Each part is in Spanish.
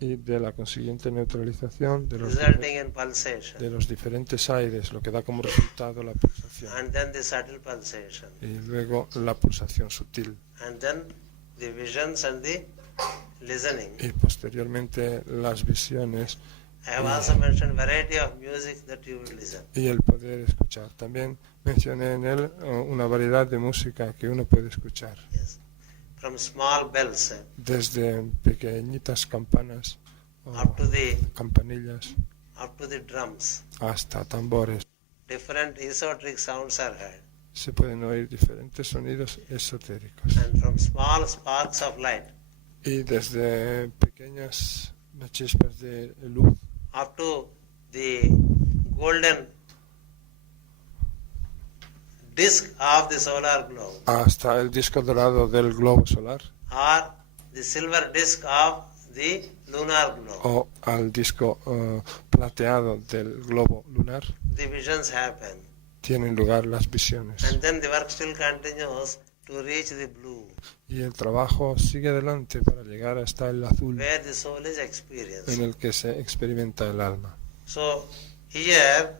y de la consiguiente neutralización resulting in pulsation, de los diferentes aires, lo que da como resultado la pulsación. and then the subtle pulsation, Y luego la pulsación sutil. and then the visions and the listening. Y posteriormente las visiones I have also mentioned variety of music that you will listen. y el poder escuchar. También mencioné en él una variedad de música que uno puede escuchar. Yes. From small bells Desde pequeñitas campanas o up to the campanillas drums. hasta tambores. Different esoteric sounds are heard. Se pueden oír diferentes sonidos esotéricos. And from small sparks of light Y desde pequeñas chispas de luz up to the golden disk of the solar globe, hasta el disco dorado del globo solar or the silver disk of the lunar globe. o al disco plateado del globo lunar, The visions happen. tienen lugar las visiones. And then the work still continues to reach the blue, Y el trabajo sigue adelante para llegar hasta el azul, where the soul is experienced. en el que se experimenta el alma. So here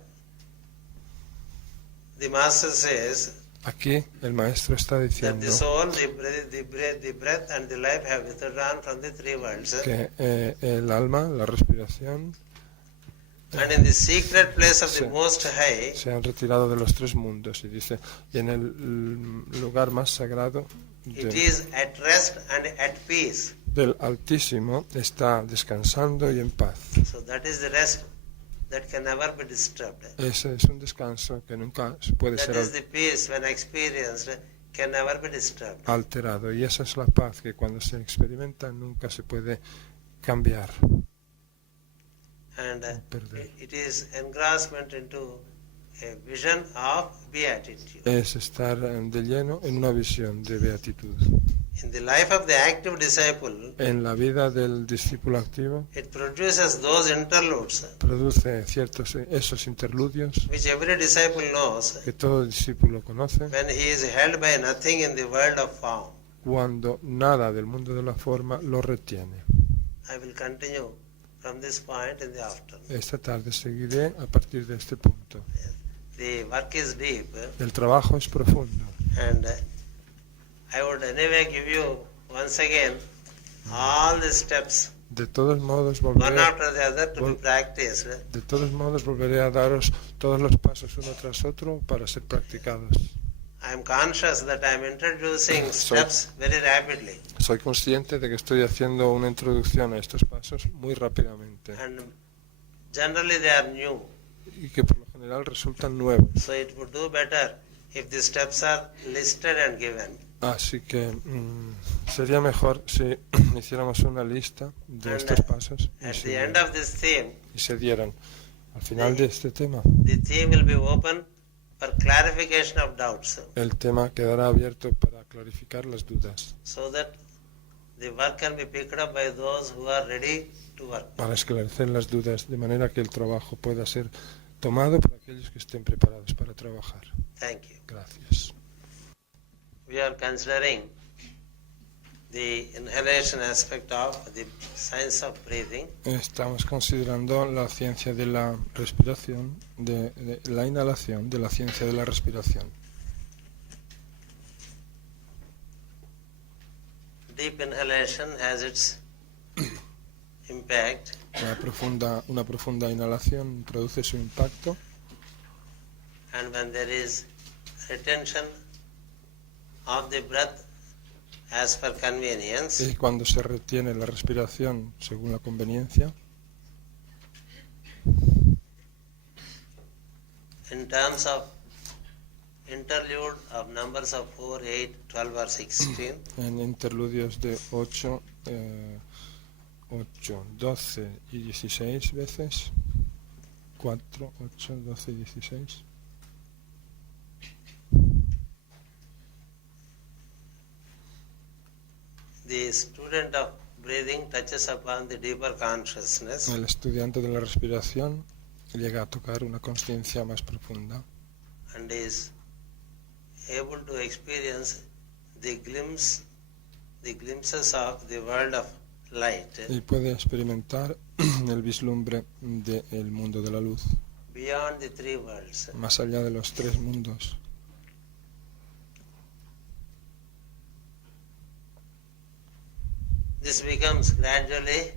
the master says Aquí el maestro está that diciendo the soul, the breath and the life have withdrawn from the three worlds. que el alma, la respiración, And in the secret place of the Sí. Most High, se han retirado de los tres mundos, y dice, y en el lugar más sagrado it is at rest and at peace. del Altísimo está descansando y en paz. So that is the rest that can never be disturbed. Ese es un descanso que nunca puede That ser is the peace when experienced can never be disturbed. alterado, y esa es la paz que cuando se experimenta nunca se puede cambiar. And Perder. it is engrossment into a vision of beatitude. Es estar de lleno en una visión de beatitud. In the life of the active disciple, En la vida del discípulo activo it produces those interludes produce esos interludios which every disciple knows que todo discípulo conoce when he is held by nothing in the world of form. cuando nada del mundo de la forma lo retiene. I will continue from this point in the afternoon. Esta tarde seguiré a partir de este punto. The work is deep, El trabajo es profundo. and I would anyway give you once again all the steps, De todos modos one volveré, after the other, to be practiced. de todos modos volveré a daros todos los pasos uno tras otro para ser practicados. I am conscious that I am introducing steps very rapidly, Soy consciente de que estoy haciendo una introducción a estos pasos muy rápidamente and generally they are new. y que por lo general resultan nuevos. So it would do better if the steps are listed and given. Así que sería mejor si hiciéramos una lista de estos pasos At the end of this theme, y se dieran. Al final de este tema, the theme will be open for clarification of doubts, el tema quedará abierto para clarificar las dudas, so that the work can be picked up by those who are ready to work. para esclarecer las dudas, de manera que el trabajo pueda ser tomado por aquellos que estén preparados para trabajar. Thank you. Gracias. We are considering the inhalation aspect of the science of breathing. Estamos considerando la ciencia de la respiración, de la inhalación, de la ciencia de la respiración. Deep inhalation has its impact, Una profunda inhalación produce su impacto, and when there is retention of the breath as per convenience, y cuando se retiene la respiración según la conveniencia, in terms of interlude of numbers of 4, 8, 12 or 16, en interludios de 8, 12 y 16 veces, 4, 8, 12 y 16, the student of breathing touches upon the deeper consciousness, el estudiante de la respiración llega a tocar una conciencia más profunda and is able to experience the glimpses of the world of light y puede experimentar el vislumbre del mundo de la luz, beyond the three worlds. más allá de los tres mundos. This becomes gradually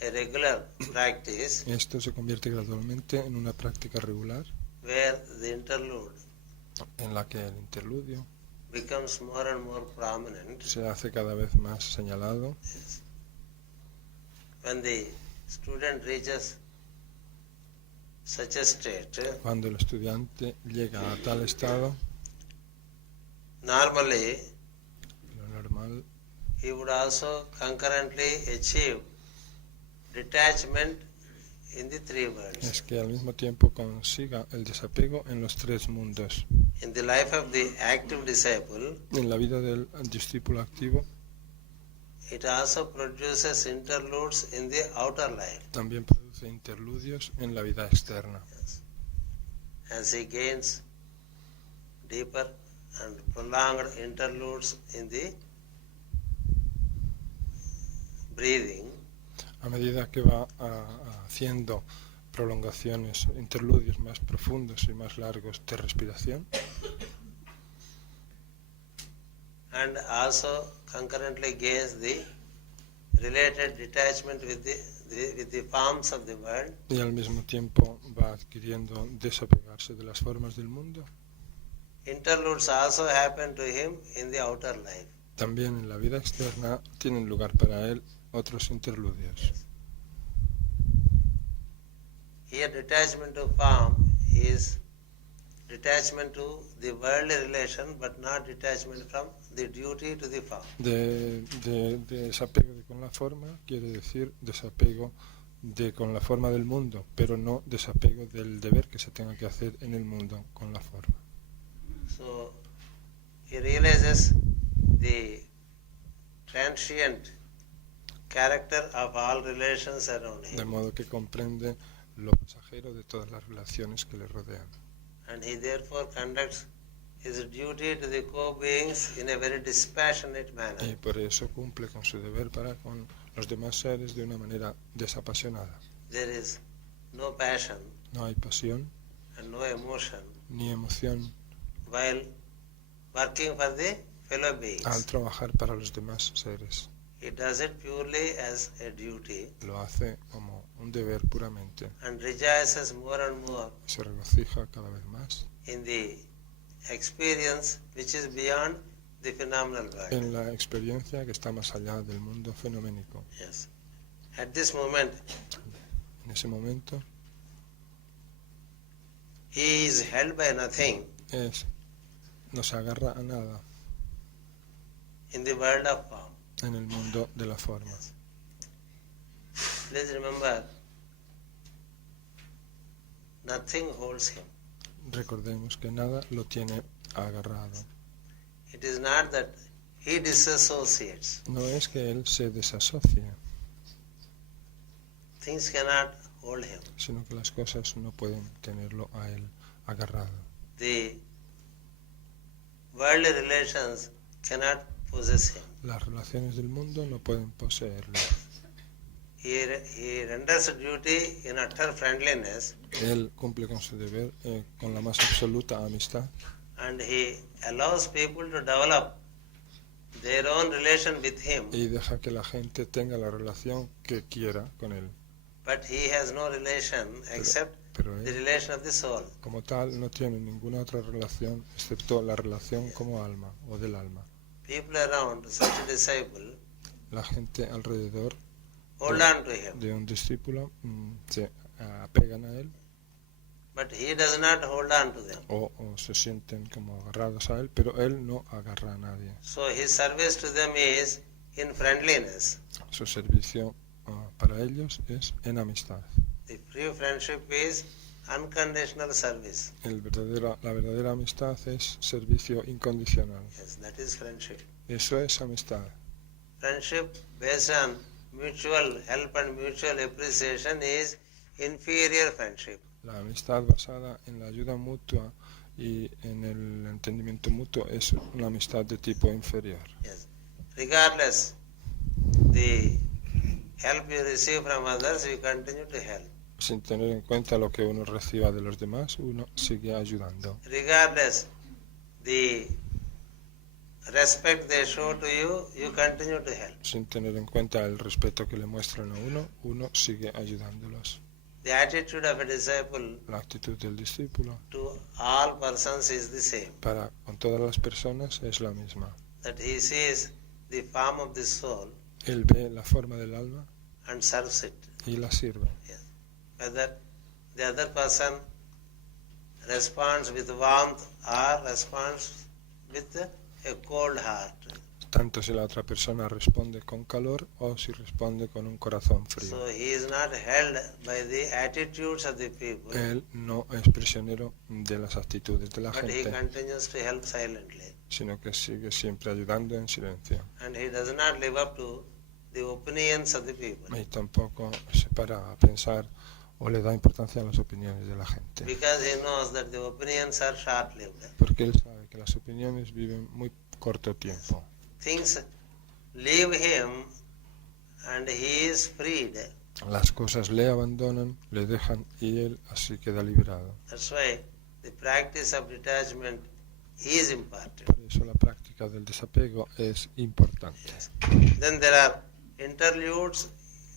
a regular practice Esto se convierte gradualmente en una práctica regular where the interlude en la que el interludio becomes more and more prominent. se hace cada vez más señalado. Yes. When the student reaches such a state, Cuando el estudiante llega a tal estado, normally lo normal he would also concurrently achieve detachment in the three worlds. es que al mismo tiempo consiga el desapego en los tres mundos. In the life of the active disciple, En la vida del discípulo activo it also produces interludes in the outer life. también produce interludios en la vida externa. Yes. As he gains deeper and prolonged interludes in the breathing, A medida que va haciendo prolongaciones, interludios más profundos y más largos de respiración, and also concurrently gains the related detachment with the forms of the world, y al mismo tiempo va adquiriendo desapegarse de las formas del mundo, interludes also happen to him in the outer life. también en la vida externa tienen lugar para él otros interludios. Here detachment to form is detachment to the worldly relation, but not detachment from the duty to the form. De desapego de con la forma quiere decir desapego de con la forma del mundo, pero no desapego del deber que se tenga que hacer en el mundo con la forma. So he realizes the transient character of all relations around De him, modo que comprende lo pasajero de todas las relaciones que le rodean. and he therefore conducts his duty to the co-beings in a very dispassionate Y manner. por eso cumple con su deber para con los demás seres de una manera desapasionada. There is no passion No hay pasión and no emotion ni emoción while working for the fellow al beings. trabajar para los demás seres. He does it purely as a duty Lo hace como un deber puramente. and rejoices more and more Se regocija cada vez más in the experience which is beyond the phenomenal world. en la experiencia que está más allá del mundo fenoménico. Yes. At this moment, En ese momento he is held by nothing no se agarra a nada in the world of form. en el mundo de la forma. Please remember, nothing holds him. Recordemos que nada lo tiene agarrado. It is not that he disassociates. No es que él se desasocie, Things cannot hold him. sino que las cosas no pueden tenerlo a él agarrado. The worldly relations cannot possess him. Las relaciones del mundo no pueden poseerlo. He renders duty in utter friendliness, Él cumple con su deber con la más absoluta amistad and he allows people to develop their own relation with him, y deja que la gente tenga la relación que quiera con él. but he has no relation except Pero the él, relation of the soul. como tal, no tiene ninguna otra relación excepto la relación como alma o del alma. People around such a disciple La gente alrededor hold on to him, de un discípulo se apegan a él but he does not hold on to them. o se sienten como agarrados a él, pero él no agarra a nadie. So his service to them is in friendliness. Su servicio para ellos es en amistad. The true friendship is unconditional service. La verdadera amistad es servicio incondicional. Yes, that is friendship. Eso es amistad. Friendship based on mutual help and mutual appreciation is inferior friendship. La amistad basada en la ayuda mutua y en el entendimiento mutuo es una amistad de tipo inferior. Yes. Regardless help you receive from others, you continue to help. Sin tener en cuenta lo que uno reciba de los demás, uno sigue ayudando. Regardless the respect they show to you, you continue to help. Sin tener en cuenta el respeto que le muestran a uno sigue ayudándolos. The attitude of a disciple La actitud del discípulo to all persons is the same. para con todas las personas es la misma. That he sees the form of the soul Él ve la forma del alma and serves it. y la sirve. Yes. Whether the other person responds with warmth or responds with a cold heart. Tanto si la otra persona responde con calor o si responde con un corazón frío. So he is not held by the attitudes of the people, Él no es prisionero de las actitudes de la but he gente, continues to help silently. sino que sigue siempre ayudando en silencio. And he does not live up to the opinions of the people. Y tampoco se para a pensar o le da importancia a las opiniones de la gente. Because he knows that the opinions are short-lived. Porque él sabe que las opiniones viven muy corto tiempo. Things leave him and he is freed. Las cosas le abandonan, le dejan y él así queda liberado. That's why the practice of detachment is important. Por eso la práctica del desapego es importante. Then there are interludes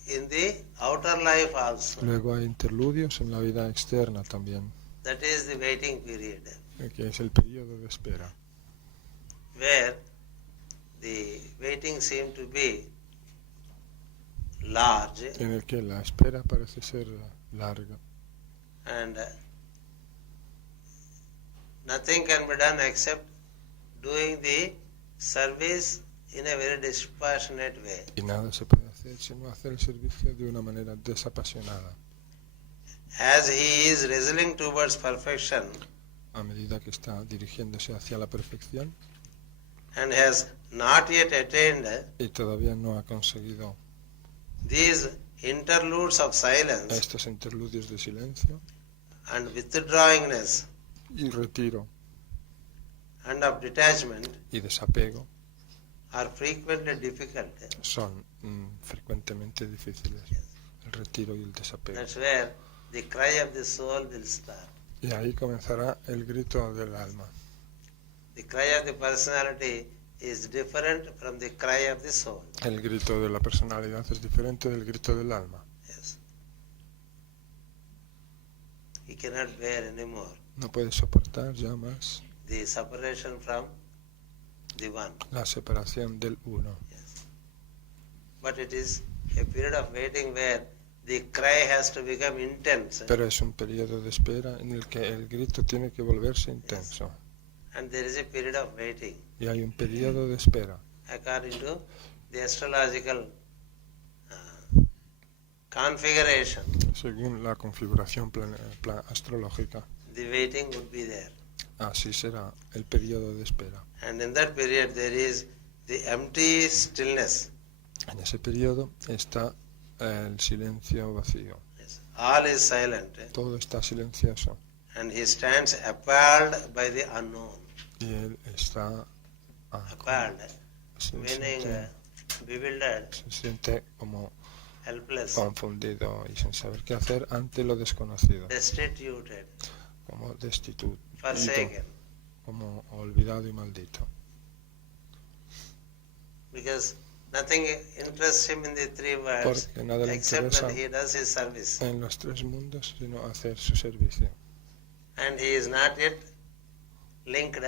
in the outer life also. Luego hay interludios en la vida externa también, That is the waiting period, que es el periodo de espera, where the waiting seems to be large en el que la espera parece ser larga and nothing can be done except doing the service in a very dispassionate way. y nada se puede hacer sino hacer el servicio de una manera desapasionada. As he is wrestling towards perfection A medida que está dirigiéndose hacia la perfección and has not yet attained y todavía no ha conseguido these interludes of silence estos interludios de silencio and withdrawingness y retiro and of detachment y desapego are frequently difficult. son frecuentemente difíciles, el retiro y el desapego. That's where the cry of the soul will start. Y ahí comenzará el grito del alma. The cry of the personality is different from the cry of the soul. El grito de la personalidad es diferente del grito del alma. Yes. He cannot bear anymore No puede soportar ya más the separation from the one. la separación del uno. Yes. But it is a period of waiting where the cry has to become intense. Pero es un periodo de espera en el que el grito tiene que volverse intenso. And there is a period of waiting. Y hay un periodo de espera. According to the astrological configuration, Según la configuración astrológica, the waiting would be there. así será el periodo de espera. And in that period there is the empty stillness. En ese periodo está el silencio vacío. Yes. All is silent. Todo está silencioso. And he stands appalled by the unknown. Y él está Appalled, se meaning siente, bewildered, se siente como helpless, confundido y sin saber qué hacer ante lo desconocido, destituted, como destituido, forsaken. como olvidado y maldito. Because nothing interests him in the three worlds Porque nada le except interesa that he does his service. en los tres mundos, sino hacer su servicio. And he is not yet linked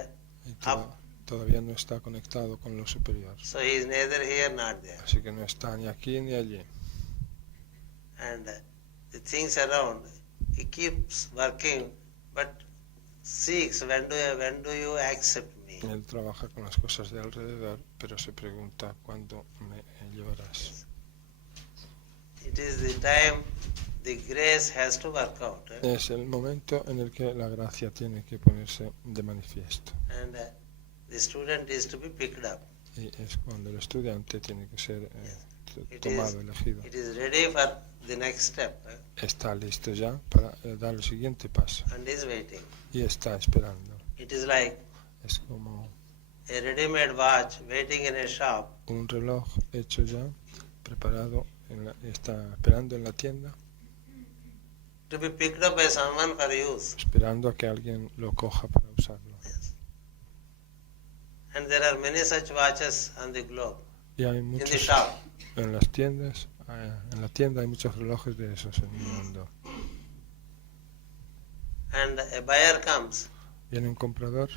Y up. todavía no está conectado con lo superior. So he is neither here nor there. Así que no está ni aquí ni allí. And the things around, he keeps working, but seeks, when do you accept me? Él trabaja con las cosas de alrededor, pero se pregunta cuándo me llevarás. It is the time the grace has to work out. Es el momento en el que la gracia tiene que ponerse de manifiesto. And the student is to be picked up. Y es cuando el estudiante tiene que ser It tomado, elegido. It is ready for the next step Está listo ya para dar el siguiente paso and is waiting. y está esperando. It is like Es como a ready-made watch waiting in a shop un reloj hecho ya, preparado está esperando en la tienda, to be picked up by someone for use. esperando a que alguien lo coja para usarlo. And there are many such watches on the globe, Y hay in the muchos shop. en las tiendas, en la tienda hay muchos relojes de esos en el mundo. And a buyer comes, Viene un comprador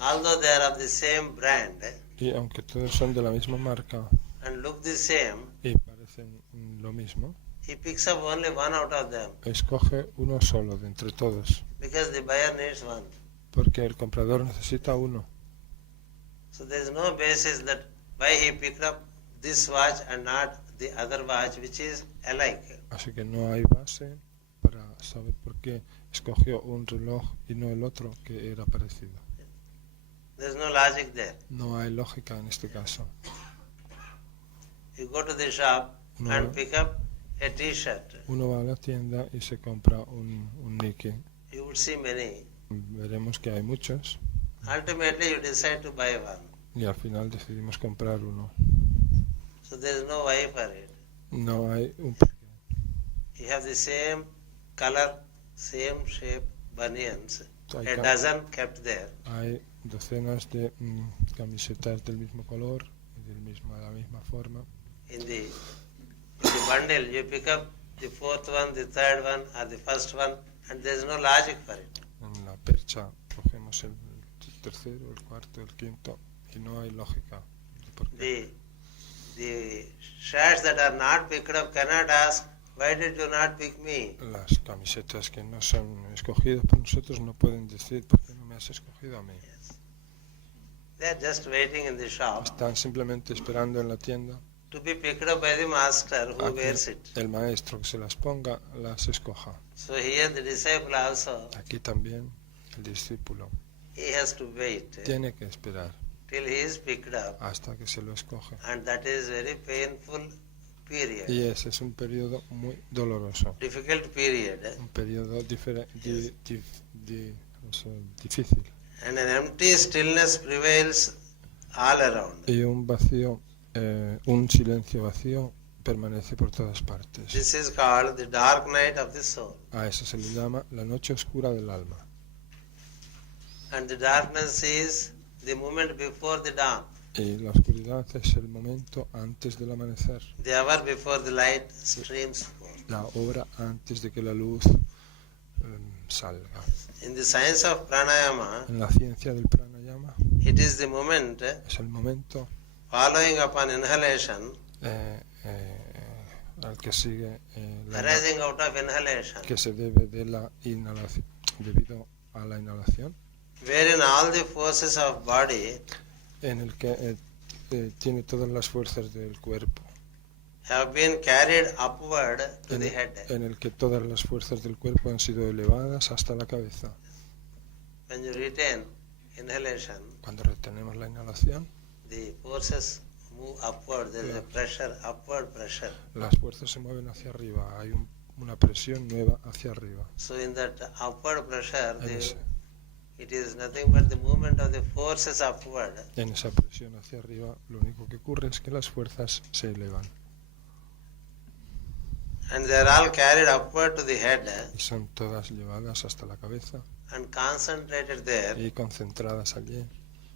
although they are of the same brand y aunque todos son de la misma marca and look the same, y parecen lo mismo, he picks up only one out of them escoge uno solo de entre todos, because the buyer needs one. porque el comprador necesita uno. So there is no basis that why he picked up this watch and not the other watch which is alike. Así que no hay base para saber por qué escogió un reloj y no el otro que era parecido. There is no logic there. No hay lógica en este caso. You go to the shop No. and pick up a t-shirt. Uno va a la tienda y se compra un Nike. You would see many. Veremos que hay muchos Ultimately you decide to buy one. y al final decidimos comprar uno. So there is no why for it. No hay un porqué. You have the same color, same shape bunians. Hay, A dozen kept there. hay docenas de camisetas del mismo color y de la misma forma. In the bundle you pick up the fourth one, the third one or the first one and there is no logic for it. En la percha cogemos el tercero, el cuarto, el quinto y no hay lógica de por qué. The shirts that are not picked up cannot ask, why did you not pick me? Las camisetas que no son escogidas por nosotros no pueden decir por qué no me has escogido a mí. Yes. They are just waiting in the shop Están simplemente esperando en la tienda to be picked up by the master who a wears que it. el maestro que se las ponga las escoja. So here the disciple also, Aquí también el discípulo he has to wait tiene que esperar till he is picked up, hasta que se lo escoge. and that is very painful period, Y ese es un periodo muy doloroso, difficult period, un periodo difícil. and an empty stillness prevails all around. Y un vacío, un silencio vacío permanece por todas partes. This is called the dark night of the soul. A eso se le llama la noche oscura del alma. And the darkness is the moment before the dawn, Y la oscuridad es el momento antes del amanecer, the hour before the light streams forth. la hora antes de que la luz salga. In the science of pranayama, En la ciencia del pranayama it is the moment es el momento following upon inhalation, al que sigue arising out of inhalation, que se debe de la inhalación, debido a la inhalación, wherein all the forces of body en el que tiene todas las fuerzas del cuerpo, have been carried upward to en, the head. en el que todas las fuerzas del cuerpo han sido elevadas hasta la cabeza. When you retain inhalation, Cuando retenemos la inhalación, the forces move upward. There is a pressure, upward pressure. las fuerzas se mueven hacia arriba, hay una presión nueva hacia arriba. So in that upward pressure, En, ese- it is nothing but the movement of the forces upward. en esa presión hacia arriba, lo único que ocurre es que las fuerzas se elevan And they are all carried upward to the head y son todas llevadas hasta la cabeza and concentrated there y concentradas allí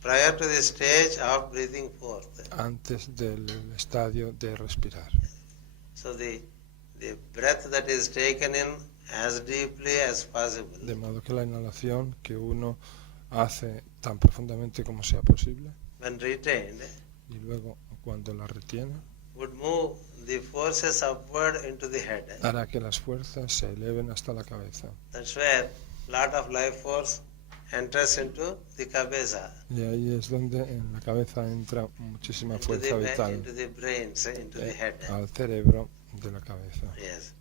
prior to the stage of breathing forth. antes del estadio de respirar. So the breath that is taken in as deeply as possible De modo que la inhalación que uno hace tan profundamente como sea posible when retained y luego cuando la retiene would move the forces upward into the head. hará que las fuerzas se eleven hasta la cabeza. That's where lot of life force enters into the cabeza, Y ahí es donde en la cabeza entra muchísima fuerza vital into the brains, into the head. al cerebro de la cabeza. Yes.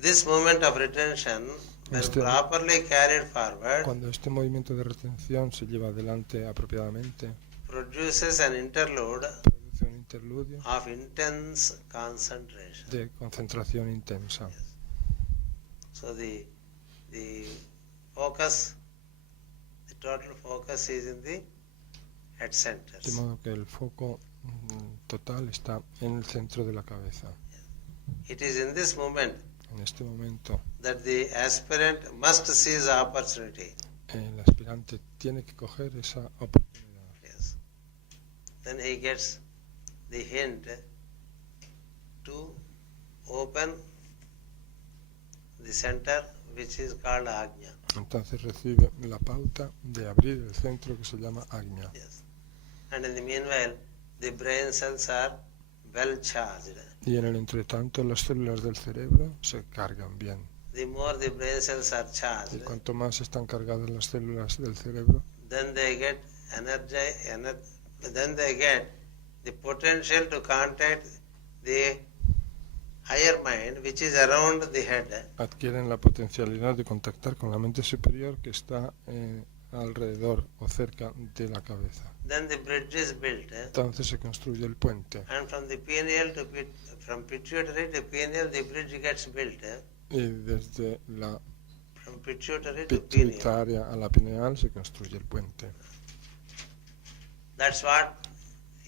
This movement of retention, when Este- properly carried forward, Cuando este movimiento de retención se lleva adelante apropiadamente, produces an interlude produce un interludio of intense concentration. de concentración intensa. So the focus, the total focus is in the head centers. De modo que el foco total está en el centro de la cabeza. It is in this moment En este momento, that the aspirant must seize the opportunity. el aspirante tiene que coger esa oportunidad. Yes. Then he gets the hint to open the center which is called Ajna. Entonces recibe la pauta de abrir el centro que se llama Ajna. Yes. And in the meanwhile, the brain cells are well charged. Y en el entretanto las células del cerebro se cargan bien. The more the brain cells are Y charged, cuanto más están cargadas las células del cerebro, then they get then they get the potential to contact the higher mind which is around the head. adquieren la potencialidad de contactar con la mente superior que está alrededor o cerca de la cabeza. Then the bridge is built. Entonces se construye el puente. And from the pineal to from pituitary to pineal, the bridge gets built. Y desde la From pituitary to pineal. pituitaria a la pineal se construye el puente. That's what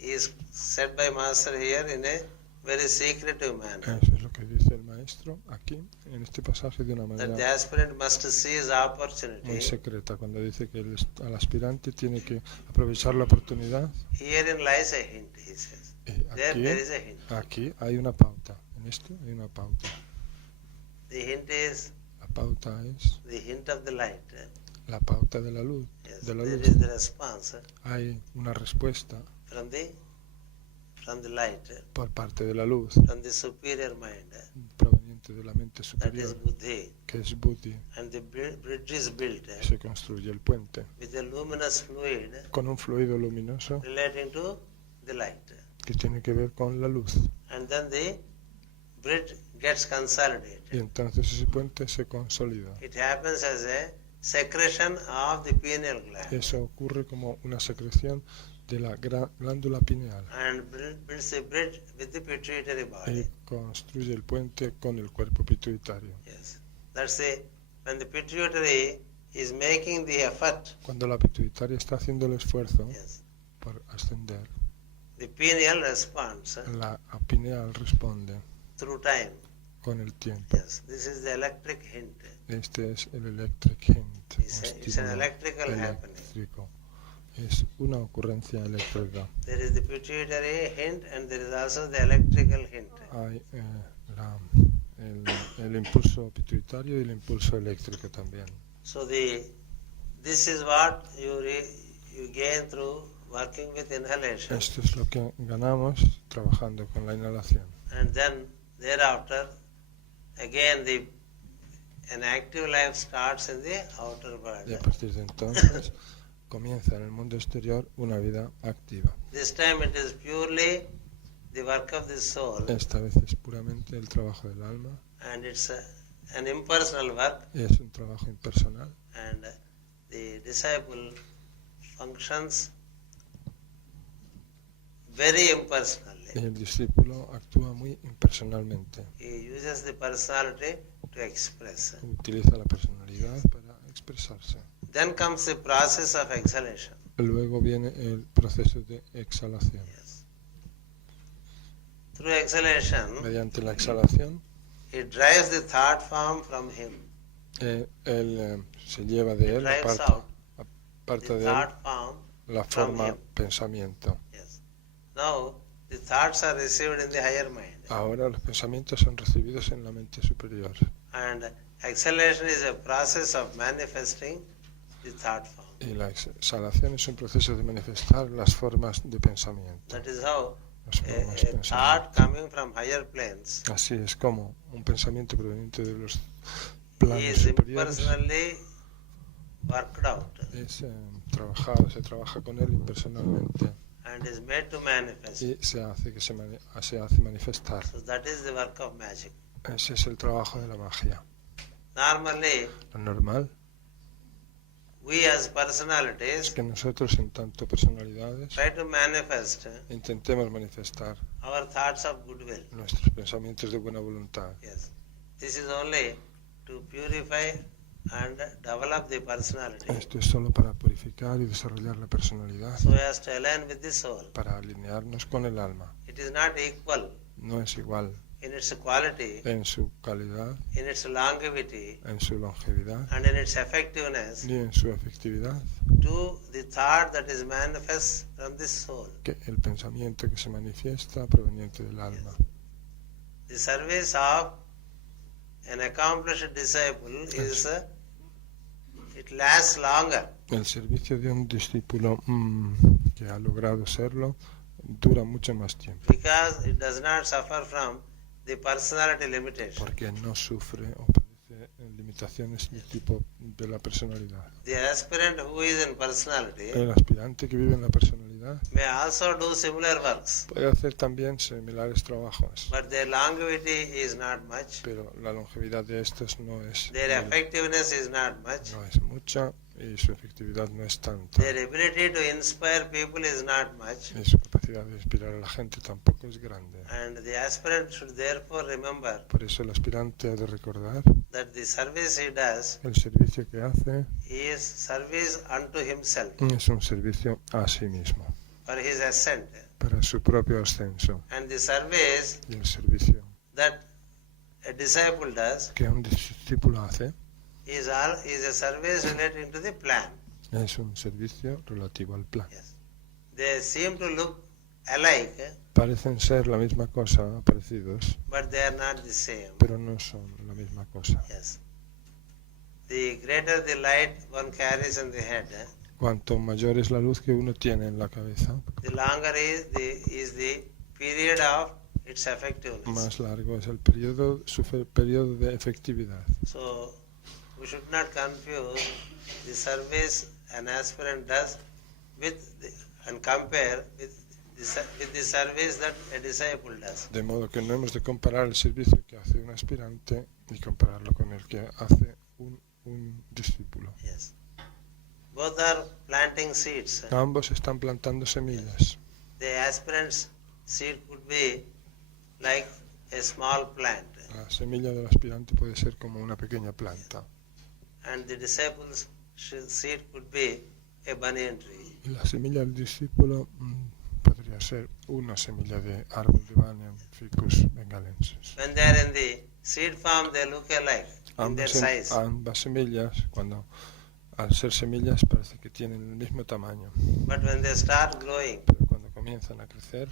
is said by Master here in a very secretive manner. Eso es lo que dice el maestro aquí, en este pasaje, de una That the manera aspirant must seize the muy opportunity. secreta, cuando dice que al aspirante tiene que aprovechar la oportunidad. Herein lies a hint, he says. Aquí, There is a hint. aquí hay una pauta, en esto hay una pauta. The hint is La pauta es the hint of the light. la pauta de la luz. Yes, De la there luz. is the response Hay una respuesta from the light, por parte de la luz, from the superior mind, proveniente de la mente that is superior, buddhi. que es Buddhi. And the bridge is built Se construye el puente with a luminous fluid con un fluido luminoso relating to the light. que tiene que ver con la luz. And then the bridge gets consolidated. Y entonces ese puente se consolida. It happens as a secretion of the pineal gland Eso ocurre como una secreción de la glándula pineal and builds a bridge with the pituitary y body. construye el puente con el cuerpo pituitario. Yes. That's when the pituitary is making the effort, Cuando la pituitaria está haciendo el esfuerzo yes, por ascender, the pineal responds la pineal responde through time. con el tiempo. Yes. This is the electric hint. Este es el electric hint, un It's an estímulo electrical happening. eléctrico. Es una ocurrencia eléctrica. There is the pituitary hint and there is also the electrical hint. Hay el impulso pituitario y el impulso eléctrico también. So this is what you gain through working with inhalation. Esto es lo que ganamos trabajando con la inhalación. And then thereafter, again an active life starts in the outer Y world. a partir de entonces comienza en el mundo exterior una vida activa. This time it is purely the work of the soul, Esta vez es puramente el trabajo del alma, and it's an impersonal work, es un trabajo impersonal and the disciple functions very impersonally. y el discípulo actúa muy impersonalmente. He uses the personality to express. Utiliza la personalidad para expresarse. Then comes the process of exhalation. Luego viene el proceso de exhalación. Yes. Through exhalation, Mediante la exhalación, it drives the thought form from him. él se lleva de él, Drives aparte, out aparte the de él, thought form. la from forma him. pensamiento. Yes. Now the thoughts are received in the higher mind, Ahora los pensamientos son recibidos en la mente superior. and exhalation is a process of manifesting the thought form. Y la exhalación es un proceso de manifestar las formas de pensamiento. That is how Las formas de a pensamiento. thought coming from higher planes Así es como un pensamiento proveniente de los is planos superiores impersonally worked out es trabajado, se trabaja con él impersonalmente and is made to manifest. y se hace que se hace manifestar. So that is the work of magic. Ese es el trabajo de la magia. Normally, Lo normal we as es personalities que nosotros, en tanto personalidades, try to manifest intentemos manifestar our thoughts of goodwill. nuestros pensamientos de buena voluntad. Yes. This is only to purify and develop the personality Esto es solo para purificar y desarrollar la personalidad, so as to align with the soul. para alinearnos con el alma. it is not equal no es igual in its quality, en su calidad, in its longevity, en su longevidad, and in its effectiveness ni en su efectividad, to the thought that is manifest from the soul. que el pensamiento que se manifiesta proveniente del alma. The service of an accomplished disciple is it lasts longer El servicio de un discípulo que ha logrado serlo dura mucho más tiempo, because it does not suffer from the personality limitation. porque no sufre o padece limitaciones del tipo de la personalidad. The aspirant who is in personality El aspirante que vive en la personalidad may also do similar works, puede hacer también similares trabajos, but their longevity is not much, pero la longevidad de estos no es effectiveness is not much, mucha y su efectividad no es tanta. their ability to inspire people is not much, Y su capacidad de inspirar a la gente tampoco es grande. and the aspirant should therefore remember Por eso el aspirante ha de recordar that the service he does el servicio que hace is service unto himself es un servicio a sí mismo, for his ascent, para su propio ascenso. and the service Y el servicio that a disciple does que un discípulo hace is a service relating to the plan. es un servicio relativo al plan. Yes. They seem to look alike, Parecen ser la misma cosa, parecidos, but they are not the same. pero no son la misma cosa. Yes. The greater the light one carries in the head, Cuanto mayor es la luz que uno tiene en la cabeza, the longer is the period of its effectiveness. más largo es el periodo, periodo de efectividad. So we should not confuse the service an aspirant does and compare with the service that a disciple does. De modo que no hemos de comparar el servicio que hace un aspirante y compararlo con el que hace un discípulo. Yes. Both are planting seeds. Ambos están plantando semillas. The aspirant's seed could be like a small plant, La semilla del aspirante puede ser como una pequeña planta and the disciple's seed could be a banyan tree. y la semilla del discípulo podría ser una semilla de árbol de banyan, Ficus bengalensis. When they are in the seed form, they look alike in their size. Ambas semillas, cuando al ser semillas parece que tienen el mismo tamaño, But when they start growing, pero cuando comienzan a crecer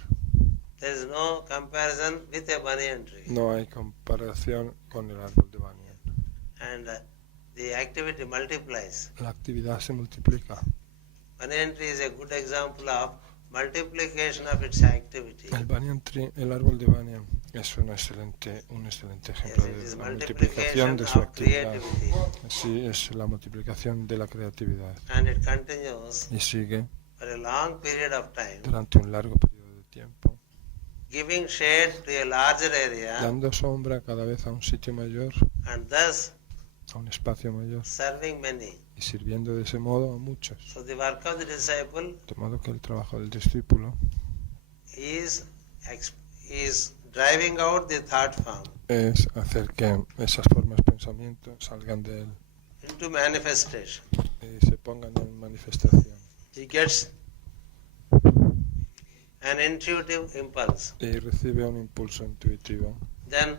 there is no comparison with a banyan tree. no hay comparación con el árbol de banyan. And the activity multiplies. La actividad se multiplica. Banyan tree is a good example of multiplication of its activity. El banyan tree, el árbol de banyan, es un excelente ejemplo Yes, it de is la multiplicación de su of actividad. creativity. Sí, es la multiplicación de la creatividad. And it continues Y sigue for a long period of time, durante un largo periodo de tiempo, giving shade to a larger area dando sombra cada vez a un sitio mayor, and thus a un espacio mayor, serving many. y sirviendo de ese modo a muchos. So the work of the disciple De modo que el trabajo del discípulo is driving out the thought form es hacer que esas formas de pensamiento salgan de él into manifestation. y se pongan en manifestación. He gets an intuitive impulse. Y recibe un impulso intuitivo. Then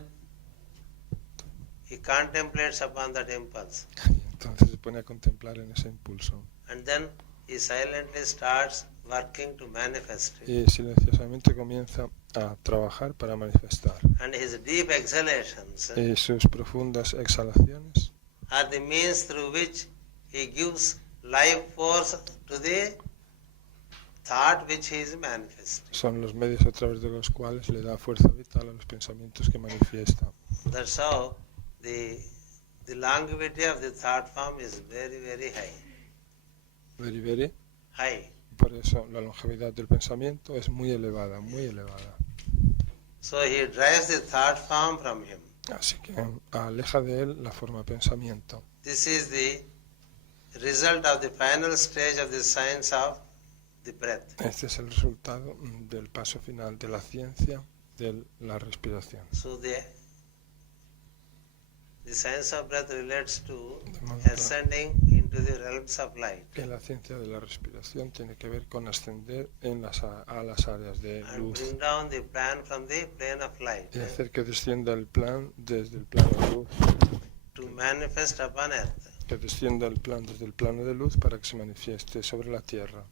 he contemplates upon that impulse. Y entonces se pone a contemplar en ese impulso. And then he silently starts working to manifest it. Y silenciosamente comienza a trabajar para manifestar. And his deep exhalations Y sus profundas exhalaciones are the means through which he gives life force to the thought which he is manifesting. son los medios a través de los cuales le da fuerza vital a los pensamientos que manifiesta. That's how the longevity of the thought form is very, very high. Very. High. Por eso la longevidad del pensamiento es muy elevada, muy elevada. So he drives the thought form from him. Así que aleja de él la forma de pensamiento. This is the result of the final stage of the science of the breath. Este es el resultado del paso final de la ciencia de la respiración. So the science of breath relates to De modo que ascending into into the realms of light. Que la ciencia de la respiración tiene que ver con ascender a las áreas de And luz bring down the plan from the plane of light y hacer que descienda el plan desde el plano de luz, to manifest upon earth. que descienda el plan desde el plano de luz para que se manifieste sobre la tierra.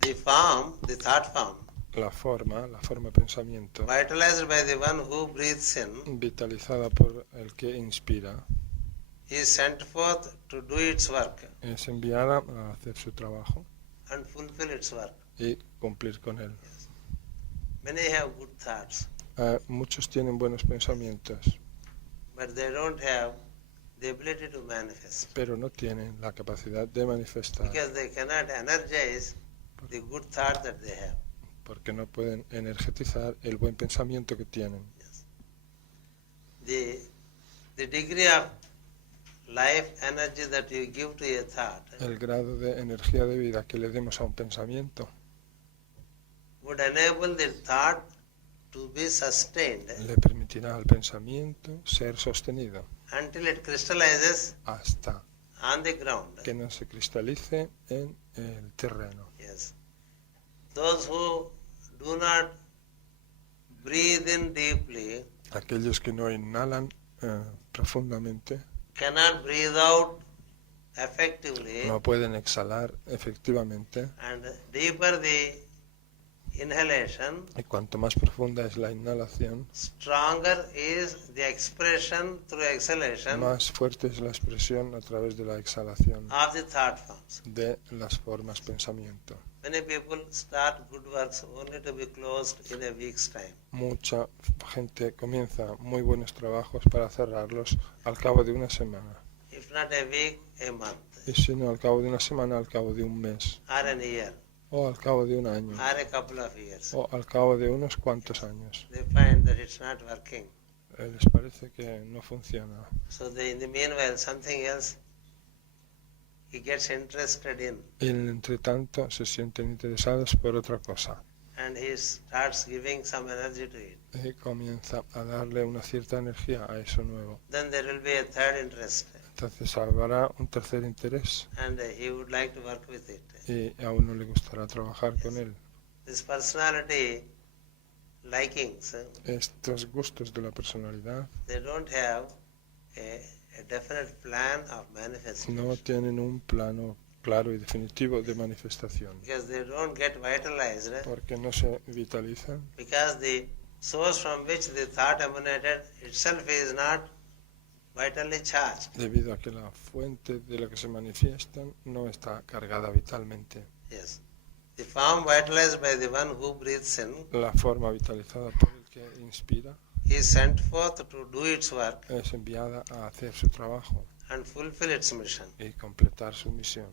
The form, the thought form, La forma pensamiento, vitalized by the one who breathes in, vitalizada por el que inspira, is sent forth to do its work es enviada a hacer su trabajo and fulfill its work. y cumplir con él. Many have good thoughts, Muchos tienen buenos pensamientos, but they don't have the ability to manifest pero no tienen la capacidad de manifestar because they cannot energize the good thought that they have. porque no pueden energetizar el buen pensamiento que tienen. The degree of life energy that you give to a thought El grado de energía de vida que le demos a un pensamiento would enable the thought to be sustained le permitirá al pensamiento ser sostenido until it crystallizes hasta on the ground. que no se cristalice en el terreno. Yes. Those who do not breathe in deeply Aquellos que no inhalan profundamente cannot breathe out effectively, no pueden exhalar efectivamente, and deeper the inhalation, y cuanto más profunda es la inhalación, stronger is the expression through exhalation más fuerte es la expresión a través de la exhalación of the thought forms. de las formas pensamiento. Many people start good works only to be closed in a week's time. Mucha gente comienza muy buenos trabajos para cerrarlos al cabo de una semana, If not a week, a month, y si no al cabo de una semana, al cabo de un mes, or an year, o al cabo de un año, or a couple of years. o al cabo de unos cuantos años. They find that it's not working. Les parece que no funciona. So in the meanwhile, something else he gets interested in, Y entre tanto se sienten interesados por otra cosa and he starts giving some energy to it. y comienza a darle una cierta energía a eso nuevo. Then there will be a third interest, Entonces habrá un tercer interés and he would like to work with it. y a uno le gustará trabajar con él. This personality likings, Estos gustos de la personalidad they don't have a definite plan of manifestation, no tienen un plano claro y definitivo de manifestación, because they don't get vitalized, porque no se vitalizan, because the source from which the thought emanated itself is not vitally charged. debido a que la fuente de la que se manifiestan no está cargada vitalmente. Yes. The form vitalized by the one who breathes in La forma vitalizada por el que inspira is sent forth to do its work es enviada a hacer su trabajo and fulfill its mission. y completar su misión.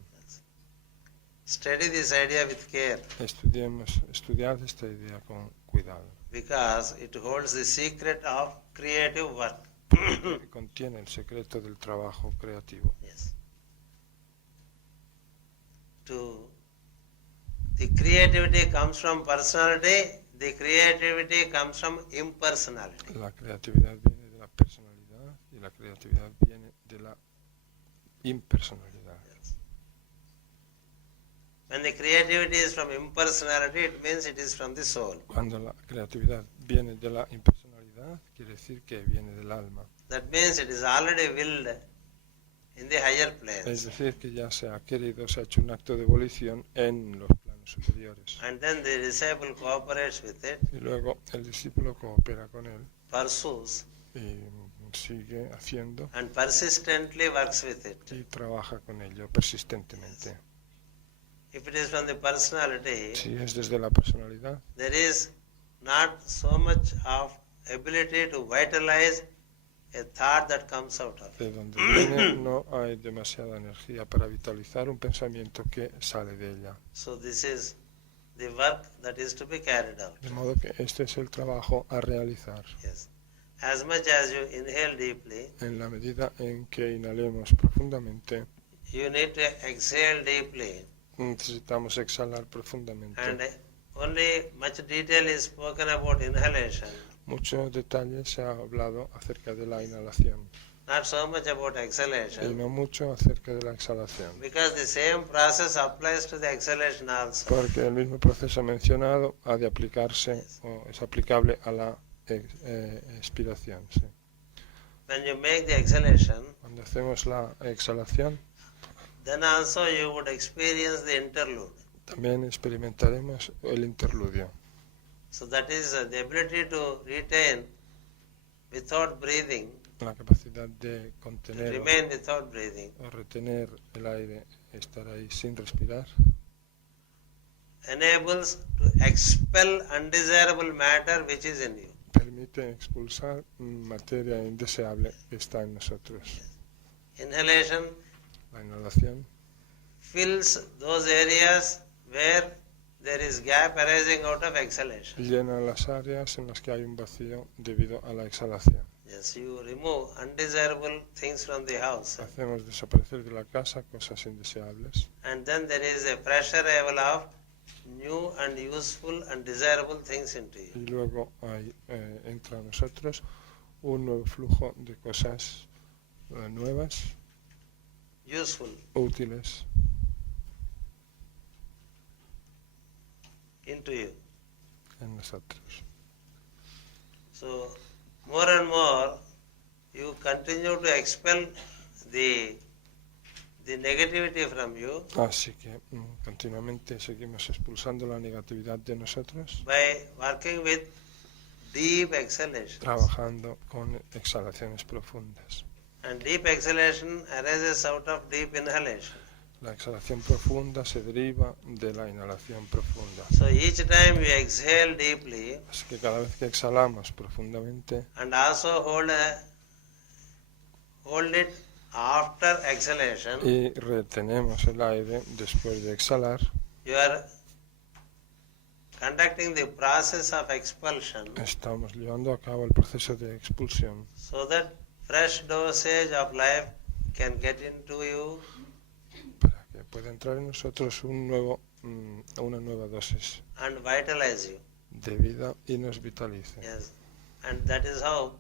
Study this idea with care, Estudiad esta idea con cuidado, because it holds the secret of creative work. que contiene el secreto del trabajo creativo. Yes. The creativity comes from personality, the creativity comes from impersonality. La creatividad viene de la personalidad y la creatividad viene de la impersonalidad. Yes. When the creativity is from impersonality, it means it is from the soul. Cuando la creatividad viene de la impersonalidad, quiere decir que viene del alma. That means it is already willed in the higher Es planes. decir, que ya se ha querido, se ha hecho un acto de volición en los planos superiores. And then the disciple cooperates with it, Y luego el discípulo coopera con él pursues, y sigue haciendo and persistently works with it. y trabaja con ello persistentemente. If it is from the personality, Si es desde la personalidad, there is not so much of ability to vitalize a thought that comes out of de it. donde viene, no hay demasiada energía para vitalizar un pensamiento que sale de ella. So this is the work that is to be carried out. De modo que este es el trabajo a realizar. Yes. As much as you inhale deeply, En la medida en que inhalemos profundamente, you need to exhale deeply necesitamos exhalar profundamente and only much detail is spoken about inhalation, Muchos detalles se ha hablado acerca de la inhalación not so much about y exhalation, no mucho acerca de la exhalación, because the same process applies to the exhalation also. porque el mismo proceso mencionado ha de aplicarse o es aplicable a la expiración. Sí. When you make the exhalation, Cuando hacemos la exhalación, then also you would experience the interlude. también experimentaremos el interludio. So that is the ability to retain without breathing, La capacidad de to contener remain without breathing, o retener el aire, estar ahí sin respirar, enables to expel undesirable matter which is in you. permite expulsar materia indeseable que está en nosotros. Inhalation La inhalación fills those areas where there is gap arising out of exhalation. llena las áreas en las que hay un vacío debido a la exhalación. Yes, you remove undesirable things from the house, Hacemos desaparecer de la casa cosas indeseables and then there is a fresh arrival of new and useful and desirable things into you. y luego entra a nosotros un nuevo flujo de cosas nuevas, Useful útiles into you. en nosotros. So, more and more, you continue to expel the negativity from you Así que continuamente seguimos expulsando la negatividad de nosotros, by working with deep exhalation. trabajando con exhalaciones profundas. And deep exhalation arises out of deep inhalation. La exhalación profunda se deriva de la inhalación profunda. So each time you exhale deeply Así que cada vez que exhalamos profundamente and also hold it after exhalation, y retenemos el aire después de exhalar, you are conducting the process of expulsion estamos llevando a cabo el proceso de expulsión so that fresh dosage of life can get into you para que pueda entrar en nosotros una nueva dosis and vitalize you. de vida y nos vitalice. Yes. And that is how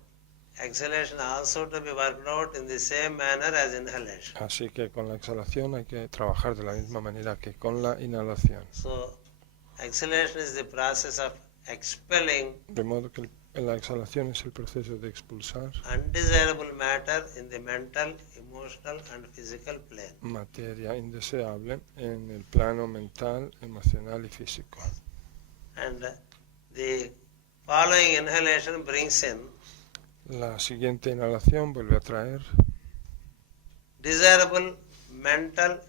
exhalation also to be worked out in the same manner as inhalation. Así que con la exhalación hay que trabajar de la misma manera que con la inhalación. So exhalation is the process of expelling De modo que la exhalación es el proceso de expulsar undesirable matter in the mental, emotional and physical plane. materia indeseable en el plano mental, emocional y físico. And the following inhalation brings in La siguiente inhalación vuelve a traer desirable mental,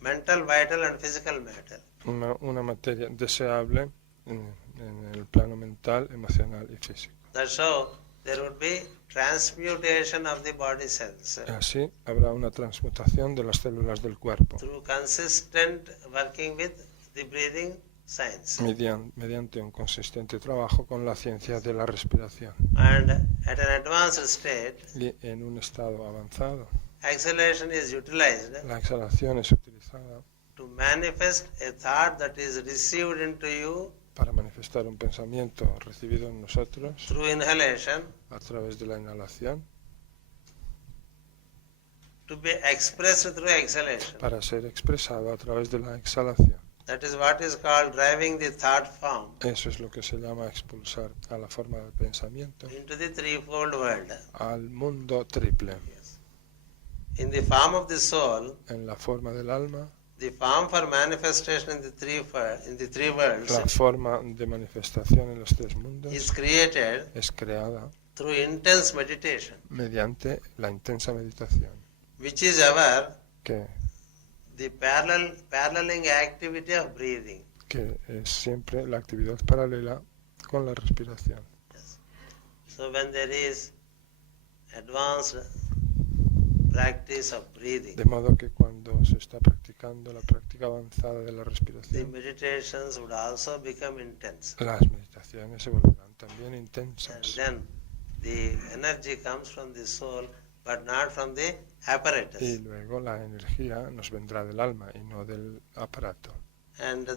vital and physical matter. una materia deseable en el plano mental, emocional y físico. That's how there would be transmutation of the body cells Así habrá una transmutación de las células del cuerpo through consistent working with the breathing science. mediante un consistente trabajo con la ciencia de la respiración. And at an advanced state, Y en un estado avanzado, exhalation is utilized la exhalación es utilizada to manifest a thought that is received into you para manifestar un pensamiento recibido en nosotros through inhalation, a través de la inhalación, to be expressed through exhalation. para ser expresado a través de la exhalación. That is what is called driving the thought form Eso es lo que se llama expulsar a la forma del pensamiento into the threefold world. al mundo triple. In the form of the soul, En la forma del alma, the form for manifestation in the three worlds la forma de manifestación en los tres mundos is created es creada through intense meditation, mediante la intensa meditación, which is que the paralleling activity of breathing. es siempre la actividad paralela con la respiración. So when there is advanced practice of breathing, De modo que cuando se está practicando la práctica avanzada de la the respiración, meditations would also become intense. las meditaciones se volverán también And intensas. then the energy comes from the soul, but not from the apparatus. Y luego la energía nos vendrá del alma y no del aparato. And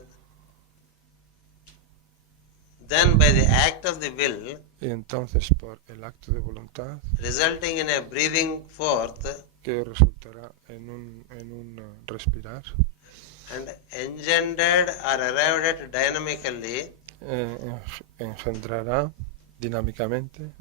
then by the act of the will, y entonces por el acto de voluntad, resulting in a breathing forth que resultará en un respirar, and engendered or arrived at dynamically engendrará dinámicamente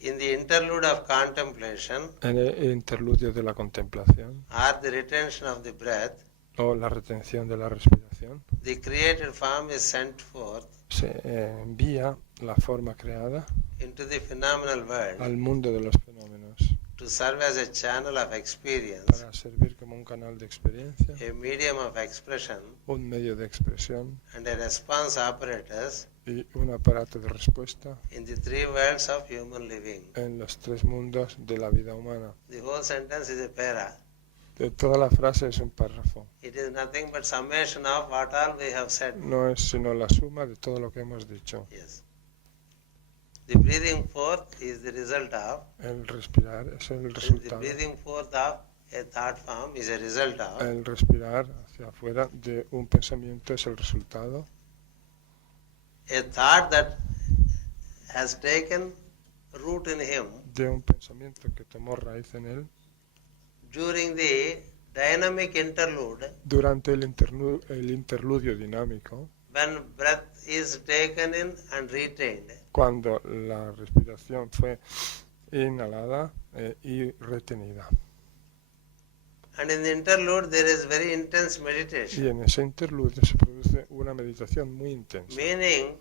in the interlude of contemplation en el interludio de la contemplación or the retention of the breath, o la retención de la respiración, the created form is sent forth se envía la forma creada into the phenomenal world al mundo de los fenómenos to serve as a channel of experience, para servir como un canal de experiencia, a medium of expression, un medio de expresión and a response apparatus y un aparato de respuesta in the three worlds of human living. en los tres mundos de la vida humana. The whole sentence is a para. De toda la frase es un párrafo. It is nothing but summation of what all we have said. No es sino la suma de todo lo que hemos dicho. Yes. The breathing forth is the result of, El respirar es el the resultado. breathing forth of a thought form is a result of, El respirar hacia afuera de un pensamiento es el resultado a thought that has taken root in him de un pensamiento que tomó raíz en él during the dynamic interlude durante el interludio dinámico, when breath is taken in and retained. cuando la respiración fue inhalada y retenida. And in the interlude there is very intense Y meditation, en ese interludio se produce una meditación muy intensa, meaning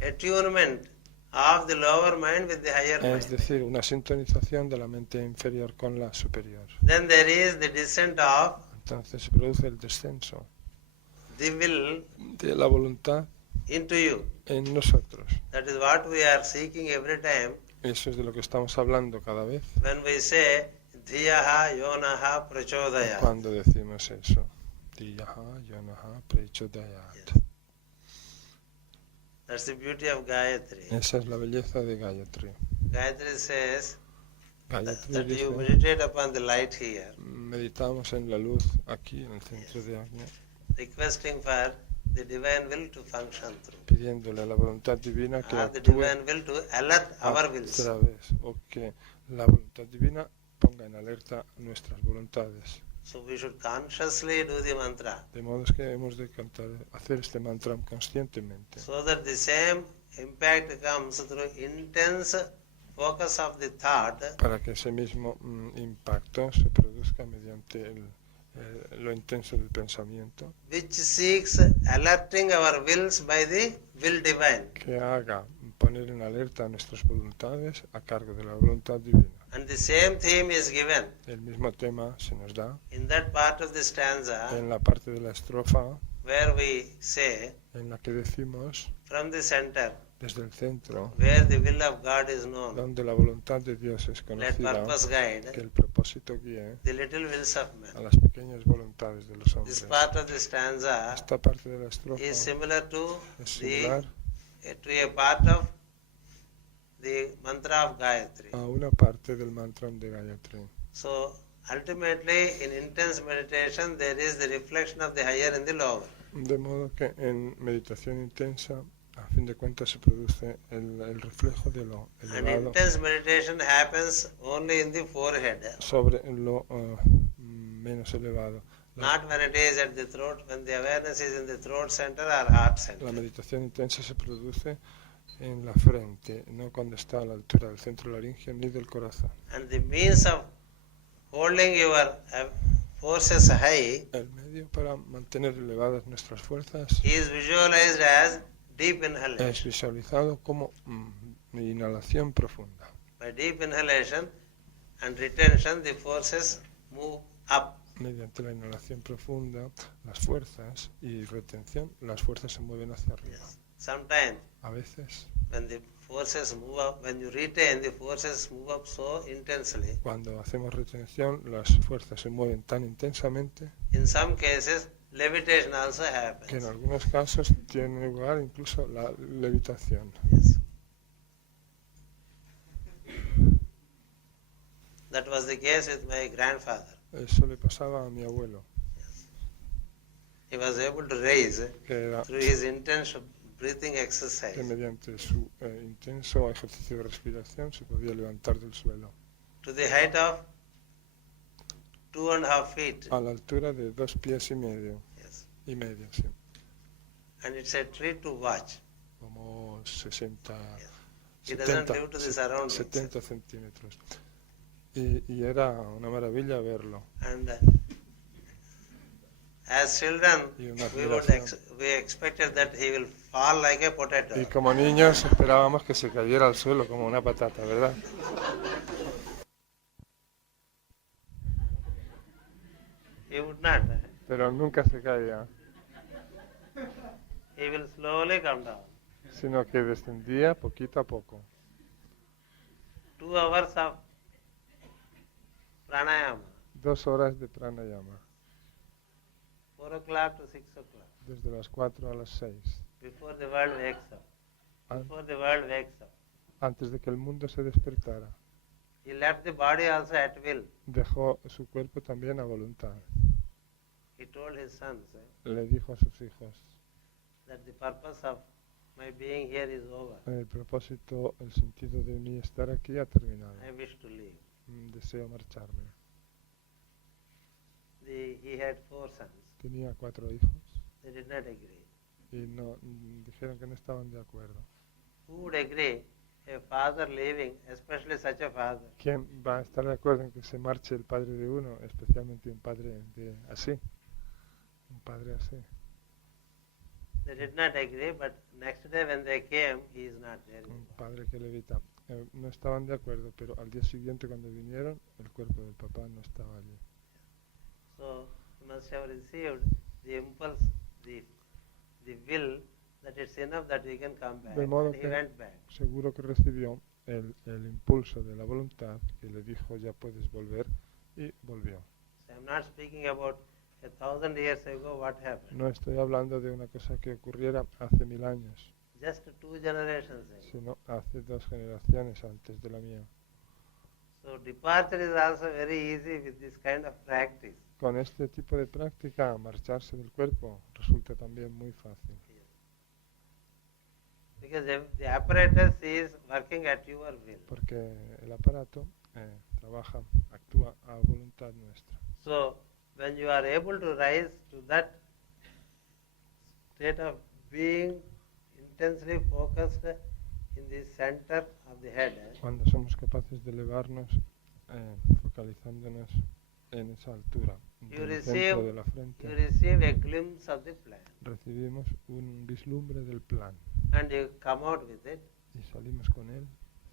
attunement of the lower mind with the higher es mind. decir, una sintonización de la mente inferior con la superior. Then there is the descent of Entonces se produce el descenso the will de la voluntad into you. en nosotros. That is what we are seeking every time Eso es de lo que estamos hablando cada vez when we say Dhiyaha Yonaha Prachodaya. cuando decimos eso. Dhiyaha Yonaha Prachodayat. That's the beauty of Gayatri. Esa es la belleza de Gayatri. Gayatri says Gayatri that you dice, meditate upon the light here, meditamos en la luz aquí en el centro de Agnya, requesting for the divine will to function through, pidiéndole a la voluntad divina que or the actúe divine will to alert our wills. otra vez, o que la voluntad divina ponga en alerta nuestras voluntades. So we should consciously do the mantra De modo que hemos de hacer este mantra conscientemente, so that the same impact comes through intense focus of the thought para que ese mismo impacto se produzca mediante lo intenso del pensamiento, which seeks alerting our wills by the will divine. que haga poner en alerta nuestras voluntades a cargo de la voluntad divina. And the same theme is given El mismo tema se nos da in that part of the stanza en la parte de la estrofa where we say en la que decimos from the center desde el centro, where the will of God is known, donde la voluntad de Dios es let conocida, purpose que guide el propósito guíe the little wills of a men. las pequeñas voluntades de los This hombres. part of the stanza Esta parte de la estrofa is similar to es similar a part of the mantra of Gayatri. a una parte del mantra de Gayatri. So ultimately in intense meditation there is the reflection of the higher in the lower. De modo que en meditación intensa, a fin de cuentas, se produce el reflejo de lo And elevado intense meditation happens only in the forehead, sobre lo menos elevado. not when it is at the throat, when the awareness is in the throat center or heart La center. meditación intensa se produce en la frente, no cuando está a la altura del centro laringio ni del corazón. And the means of holding your forces high El medio para mantener elevadas nuestras fuerzas is visualized as deep es inhalation. visualizado como inhalación profunda. By deep inhalation and retention, the forces move up. Mediante la inhalación profunda, las fuerzas y retención, las fuerzas se mueven hacia arriba. Sometimes A veces, when the forces move up, when you retain, the forces move up so intensely. cuando hacemos retención, las fuerzas se mueven tan intensamente In some cases, levitation also que en happens. algunos casos tiene lugar incluso la levitación. Yes. That was the case with my grandfather. Eso le pasaba a mi abuelo, He was able to raise que era through his intense breathing que exercise mediante su intenso ejercicio de respiración se podía levantar del suelo to the height of 2.5 feet. a la altura de 2 pies Yes. y medio, sí, And it's a treat to watch. como 60, He doesn't 70, live to the surroundings. 70 centímetros. Y era una maravilla verlo. And as children, Y una we would admiración. we expected that he will fall like a potato. Y como niños esperábamos que se cayera al suelo como una patata, ¿verdad? He would not. Pero nunca se caía, He will slowly come down. sino que descendía poquito a poco. 2 hours of pranayama, 2 horas de pranayama, 4 o'clock to 6 o'clock, desde las 4 a las 6, before the world wakes up. an- Before the world wakes up. antes de que el mundo se despertara. He left the body also at will. Dejó su cuerpo también a voluntad. He told his sons Le dijo a sus hijos, that the purpose of my being here is over. el propósito, el sentido de mi estar aquí ha terminado. I wish to leave. Deseo marcharme. He had 4 sons. Tenía 4 hijos They did not agree. y dijeron que no estaban de acuerdo. Who would agree a father leaving, especially such a father? ¿Quién va a estar de acuerdo en que se marche el padre de uno, especialmente un padre así? Un padre así. They did not agree, but next day when they came, he is not there Un anymore. padre que levita. No estaban de acuerdo, pero al día siguiente cuando vinieron, el cuerpo del papá no estaba allí. So he must have received the impulse, the will that it's enough that he can come back. De modo And he que went back. seguro que recibió el impulso de la voluntad que le dijo ya puedes volver y volvió. So I'm not speaking about 1,000 years ago what happened. No estoy hablando de una cosa que ocurriera hace 1000 años, Just 2 generations ago. sino hace 2 generaciones antes de la mía. So departure is also very easy with this kind of practice. Con este tipo de práctica, marcharse del cuerpo resulta también muy fácil, Because the apparatus is working at your will. porque el aparato trabaja, actúa a voluntad nuestra. So when you are able to rise to that state of being intensely focused in the center of the head, Cuando somos capaces de elevarnos, focalizándonos en esa altura You del centro receive- de la you frente, receive a glimpse of the plan recibimos un vislumbre del plan and you come out with it y salimos con él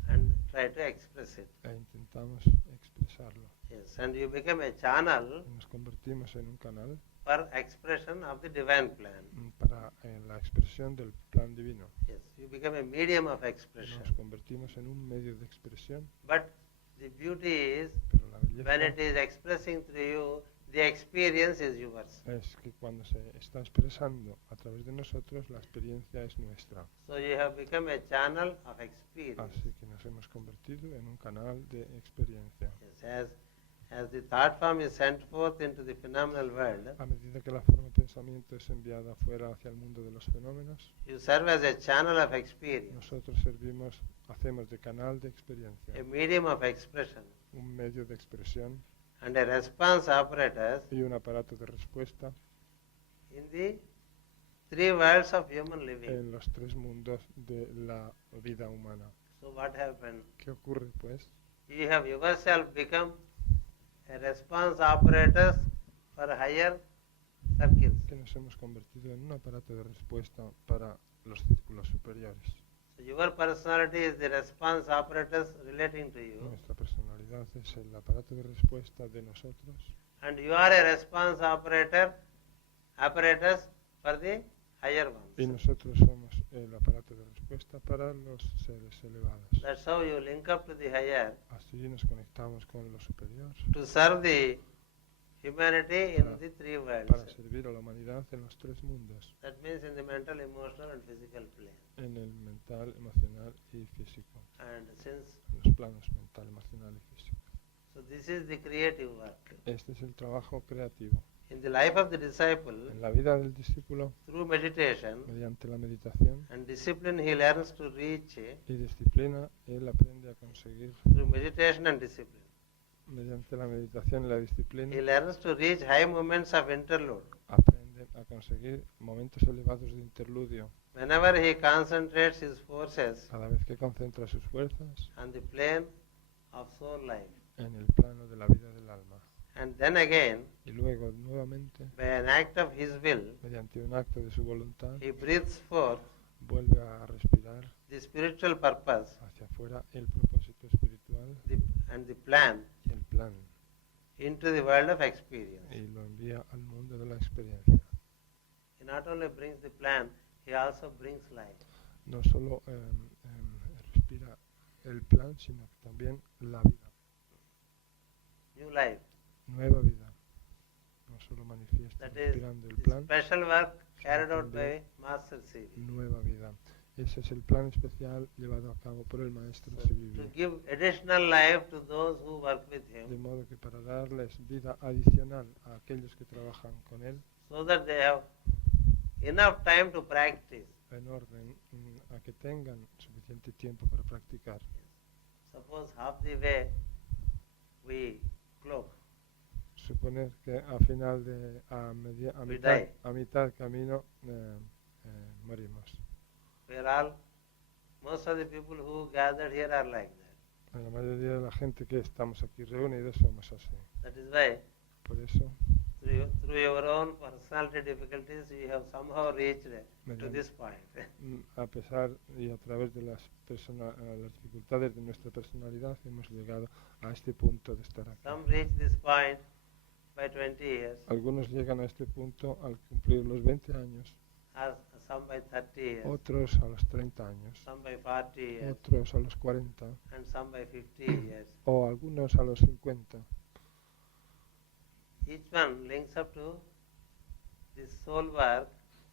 and try to express it. e intentamos expresarlo. Yes, and you become a channel Y nos convertimos en un canal for expression of the divine plan. para la expresión del plan divino. Yes, you become a medium of expression. Nos convertimos en un medio de expresión, But the beauty is pero la when it belleza is expressing through you, the experience is yours. es que cuando se está expresando a través de nosotros, la experiencia es nuestra. So you have become a channel of experience. Así que nos hemos convertido en un canal de experiencia. Yes, as the thought form is sent forth into the phenomenal world, A medida que la forma de pensamiento es enviada fuera hacia el mundo de los fenómenos, you serve as a channel of experience, nosotros hacemos de canal de experiencia, a medium of expression, un medio de expresión and a response apparatus y un aparato de respuesta in the 3 worlds of human living. en los 3 mundos de la vida humana. So what happened? ¿Qué ocurre, pues? You have yourself become a response apparatus for higher circles. Que nos hemos convertido en un aparato de respuesta para los círculos superiores. So your personality is the response apparatus relating to you, Nuestra personalidad es el aparato de respuesta de nosotros and you are a response apparatus for the higher y ones. nosotros somos el aparato de respuesta para los seres elevados. That's how you link up to the higher Así nos conectamos con lo superior to serve the humanity in the 3 worlds. para servir a la humanidad en los 3 mundos, That means in the mental, emotional, and physical plane. en el mental, emocional y físico, And since en los planos mental, emocional y físico. so, this is the creative work. Este es el trabajo creativo. In the life of the disciple, En la vida del discípulo, through meditation mediante la meditación and discipline, he learns to reach y disciplina, él aprende a conseguir, through meditation and discipline. mediante la meditación y la disciplina, He learns to reach high moments of interlude. aprende a conseguir momentos elevados de interludio. Whenever he concentrates his forces Cada vez que concentra sus fuerzas on the plane of soul life. en el plano de la vida del alma. And then again, Y luego, nuevamente, by an act of his will, mediante un acto de su voluntad, he breathes forth vuelve a respirar the spiritual purpose hacia afuera el propósito espiritual and the plan y el plan, into the world of experience. y lo envía al mundo de la experiencia. He not only brings the plan, he also brings life. No solo respira el plan, sino que también la vida, New life. nueva vida. No solo manifiesta That is respirando el the plan, special work carried out by Master C.V. nueva vida. Ese es el plan especial llevado a cabo por el maestro To Sivivi. give additional life to those who work with De him, modo que para darles vida adicional a aquellos que trabajan con él, so that they have enough time to practice. en orden a que tengan suficiente tiempo para practicar. Suppose half the way we cloak. Suponer que a final de We die. a mitad camino morimos. We are all, most of the people who gathered here are like that. La mayoría de la gente que estamos aquí reunidos somos así. That is why, Por eso, through your own personality difficulties, you have somehow reached to this point. a pesar y a través de las dificultades de nuestra personalidad, hemos llegado a este punto de estar aquí. Some reach this point by 20 years, Algunos llegan a este punto al cumplir los 20 años, some by 30 years, otros a los 30 años, some by 40 years, otros a los 40 and some by 50 years. o algunos a los 50. Each one links up to this soul work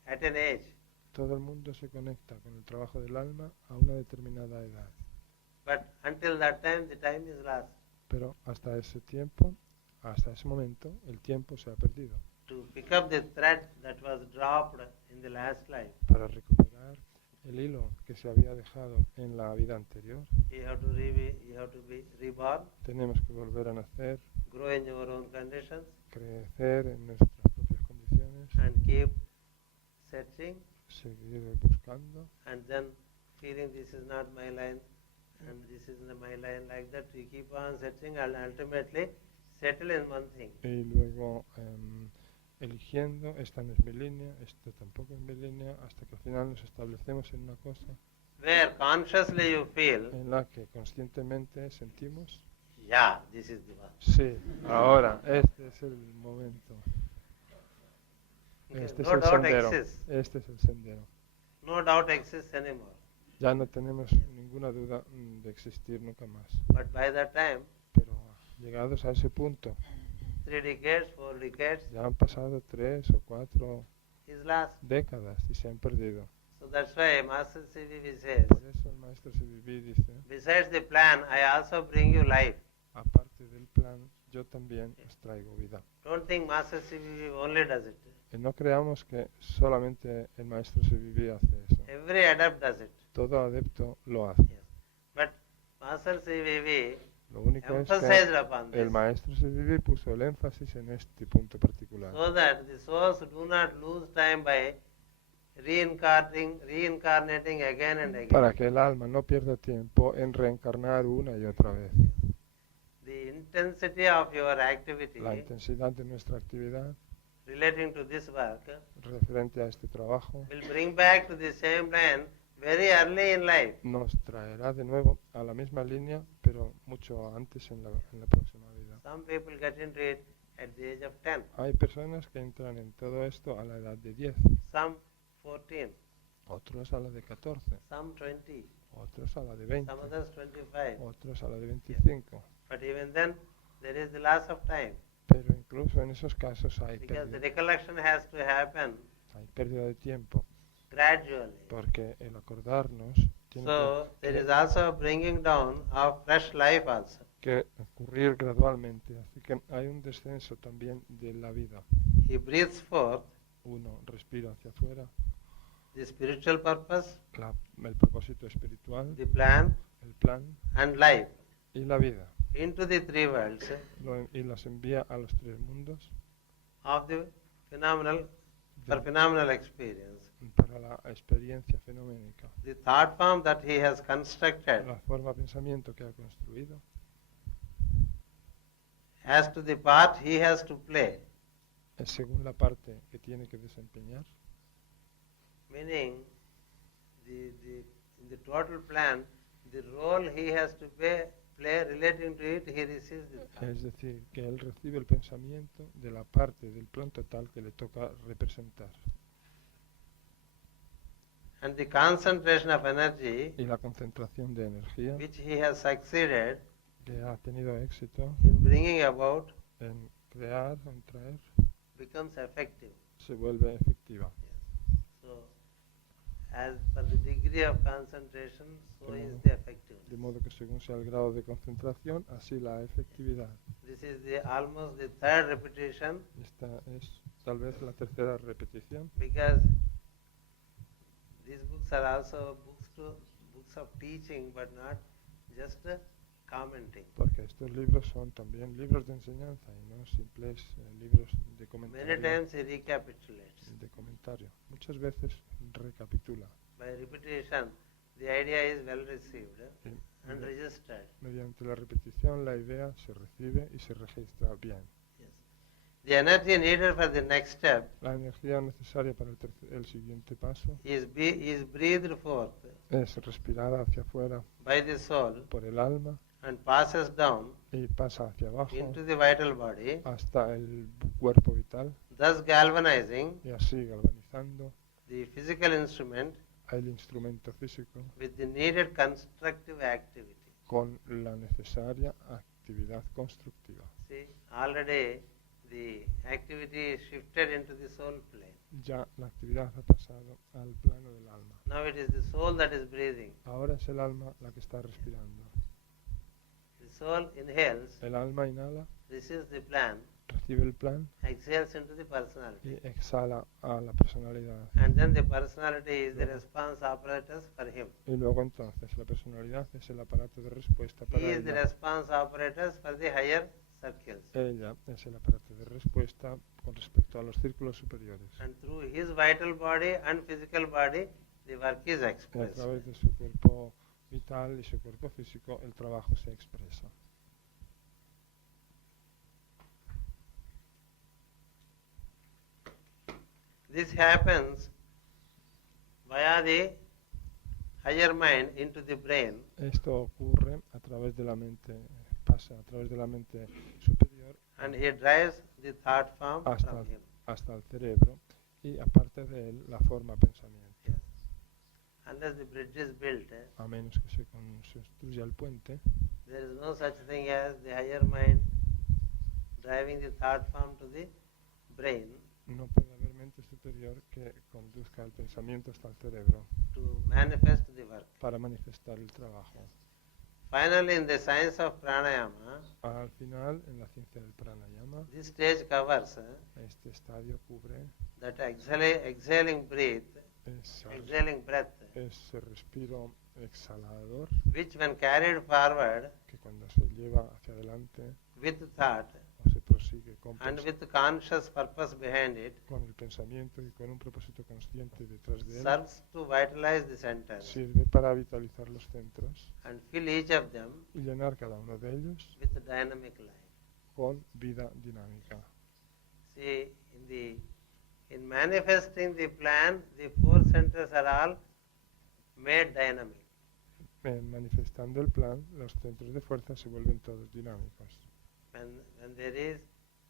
at an age. Todo el mundo se conecta con el trabajo del alma a una determinada edad, But until that time, the time is lost. pero hasta ese tiempo, hasta ese momento, el tiempo se ha perdido. To pick up the thread that was dropped in the last life, Para recuperar el hilo que se había dejado en la vida anterior, you have to be reborn, tenemos que volver a nacer, grow in your own conditions, crecer en nuestras propias condiciones, and keep searching, seguir buscando, and then feeling this is not my line, and this is not my line, like that. We keep on searching and ultimately settle in one thing. y luego eligiendo, esta no es mi línea, esto tampoco es mi línea, hasta que al final nos establecemos en una cosa Where consciously you feel, en la que conscientemente sentimos, yeah, this is the one. sí, ahora, este es el momento, este es No el doubt sendero, exists. este es el sendero. No doubt exists anymore. Ya no tenemos ninguna duda de existir nunca más, But by that time, pero llegados a ese punto, 3 decades, 4 decades ya han pasado 3 o 4 is lost. décadas y se han perdido. So that's why Master CVV says, Por eso el maestro Sivivi dice, besides the plan, I also bring you life. aparte del plan, yo también os traigo vida. Don't think Master CVV only does it. Y no creamos que solamente el maestro Sivivi hace eso. Every adept does it. Todo adepto lo hace. Yes. But Master CVV Lo único es emphasized que upon el this maestro Sivivi puso el énfasis en este punto particular. so that the souls do not lose time by reincarnating again and again. Para que el alma no pierda tiempo en reencarnar una y otra vez. The intensity of your activity La intensidad de nuestra actividad relating to this work referente a este trabajo will bring back to the same plan very early in life. nos traerá de nuevo a la misma línea, pero mucho antes en la próxima vida. Some people get into it at the age of 10, Hay personas que entran en todo esto a la edad de 10, some 14, otros a la de 14, some 20, otros a la de 20, some others 25. otros a la de 25. But even then, there is the loss of time Pero incluso en esos casos hay because the pérdida, recollection has to happen hay pérdida de tiempo, gradually. porque el acordarnos tiene So there is also bringing down of fresh life also. que ocurrir gradualmente. Así que hay un descenso también de la vida. He breathes forth Uno respira hacia afuera the spiritual purpose, el propósito espiritual, the plan, el plan and life y la vida. into the three worlds Y los envía a los tres mundos of the phenomenal, for de- phenomenal experience. para la experiencia fenoménica. The thought form that he has constructed La forma de pensamiento que ha construido as to the part he has to play, es según la parte que tiene que desempeñar. meaning in the total plan, the role he has to play relating to it, he receives the thought. Es decir, que él recibe el pensamiento de la parte del plan total que le toca representar. And the concentration of energy Y la concentración de energía which he has succeeded que ha tenido éxito in bringing about en crear, en traer, becomes effective. se vuelve efectiva. So, as per the degree of concentration, so De is modo- the effectiveness. De modo que según sea el grado de concentración, así la efectividad. This is almost the third repetition, Esta es tal vez la tercera repetición, because these books are also books of teaching, but not just commenting. porque estos libros son también libros de enseñanza y no simples libros de Many comentario. times he recapitulates. De comentario. Muchas veces recapitula. By repetition, the idea is well received Y and registered. mediante la repetición la idea se recibe y se registra bien. Yes. The energy needed for the next step La energía necesaria para el siguiente paso is breathed forth es respirar hacia afuera by the soul por el alma and passes down y pasa hacia abajo into the vital body, hasta el cuerpo vital thus galvanizing y así galvanizando the physical instrument el instrumento físico with the needed constructive activity. con la necesaria actividad constructiva. See, already the activity is shifted into the soul plane. Ya la actividad ha pasado al plano del alma. Now it is the soul that is breathing. Ahora es el alma la que está respirando. The soul inhales, El alma inhala, receives the plan, recibe el plan exhales into the personality. y exhala a la personalidad. And then the personality is the response apparatus for him. Y luego entonces la personalidad es el aparato de respuesta para He is the ella. response apparatus for the higher circles. Ella es el aparato de respuesta con respecto a los círculos superiores. And through his vital body and physical body, the work is Y a expressed. través de su cuerpo vital y su cuerpo físico el trabajo se expresa. This happens via the higher mind into the brain, Esto ocurre a través de la mente, pasa a través de la mente superior and he drives the thought form hasta, from him. hasta el cerebro y aparte de él la forma pensamiento. Yes. Unless the bridge is built, A menos que se construya el puente, there is no such thing as the higher mind driving the thought form to the brain no puede haber mente superior que conduzca el pensamiento hasta el cerebro to manifest the work. para manifestar el trabajo. Finally, in the science of pranayama, Al final, en la ciencia del pranayama, this stage covers este estadio cubre that exhaling breath, ese respiro exhalador which when carried forward que cuando se lleva hacia adelante with thought o se prosigue and with conscious purpose behind it, con el pensamiento y con un propósito consciente detrás de él, serves to vitalize the centers sirve para vitalizar los centros and fill each of them y llenar cada uno de ellos with dynamic life. con vida dinámica. See, in manifesting the plan, the four centers are all made dynamic. Manifestando el plan, los centros de fuerza se vuelven todos dinámicos. When there is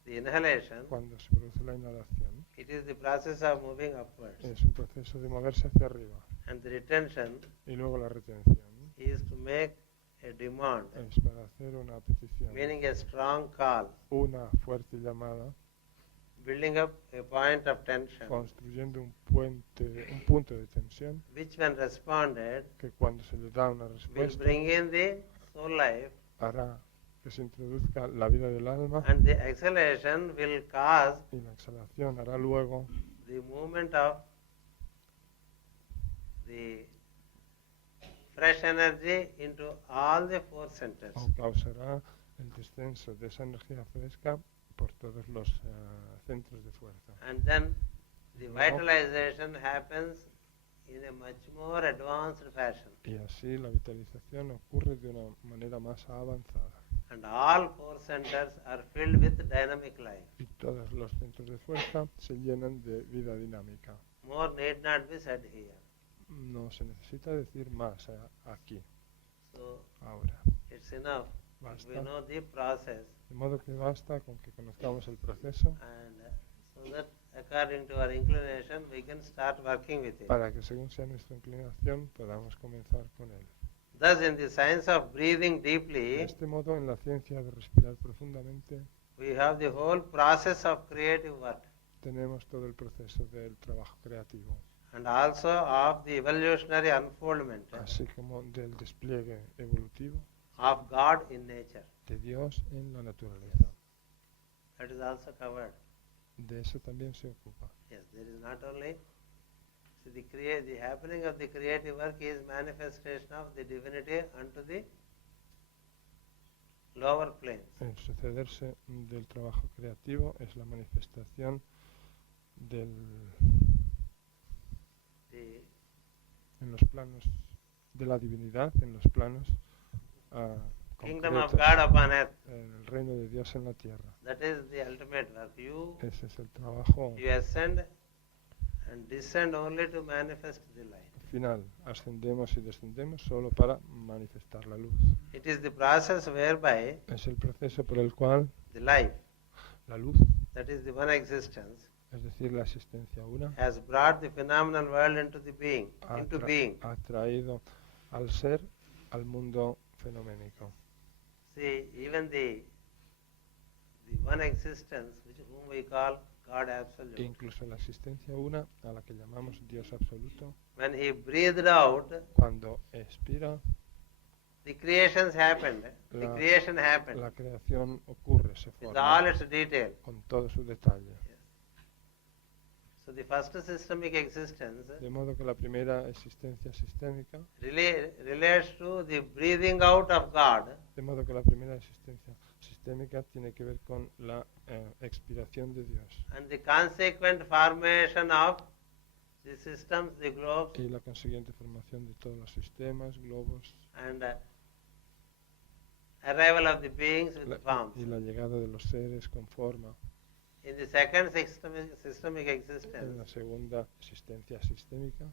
the inhalation, Cuando se produce la inhalación, it is the process of moving upwards. es un proceso de moverse hacia arriba. And the retention Y luego la retención is to make a demand, es para hacer una petición, meaning a strong call, una fuerte llamada, building up a point of tension, construyendo un punto de tensión which when responded que cuando se le da una will respuesta bring in the soul life hará que se introduzca la vida del alma, and the exhalation will cause y la exhalación hará luego the movement of the fresh energy into all the four centers. o causará el descenso de esa energía fresca por todos los centros de fuerza. And then the Luego- vitalization happens in a much more advanced fashion. Y así la vitalización ocurre de una manera más avanzada. And all four centers are filled with dynamic life. Y todos los centros de fuerza se llenan de vida dinámica. More need not be said here. No se necesita decir más aquí, So ahora. it's enough if we Basta. know the process, De modo que basta con que conozcamos el proceso and so that according to our inclination we can start working with it. para que según sea nuestra inclinación podamos comenzar con él. Thus in the science of breathing De deeply, este modo, en la ciencia de respirar profundamente, we have the whole process of creative work tenemos todo el proceso del trabajo creativo, and also of the evolutionary unfoldment así como del despliegue evolutivo of God in nature. de Dios en la naturaleza. That is also covered. De eso también se ocupa. Yes, there is not only see the happening of the creative work is manifestation of the divinity unto the lower planes. El sucederse del trabajo creativo es la manifestación del, The en los planos de la divinidad, en los planos kingdom of concretos, God upon earth. en el reino de Dios en la tierra. That is the ultimate work. Ese es el trabajo You ascend and descend only to manifest the light. final. Ascendemos y descendemos solo para manifestar la luz. It is the process whereby Es el proceso por el cual the life, la luz, that is the one existence, es decir, la existencia una, has brought the phenomenal world into the being, into being. ha traído al ser al mundo fenoménico. See, even the one existence, whom we call God Absolute, Incluso la existencia una, a la que llamamos Dios absoluto, when He breathed out, cuando expira, the creations happened. The La- creation happened la creación ocurre, se with all forma, its detail. con todo su detalle. So the first systemic existence De modo que la primera existencia sistémica, relates to the breathing out of God de modo que la primera existencia sistémica tiene que ver con la expiración de Dios and the consequent formation of the systems, the globes, y la consiguiente formación de todos los sistemas, globos and arrival of the beings with la- forms. y la llegada de los seres con forma. In the second systemic En existence, la segunda existencia sistémica,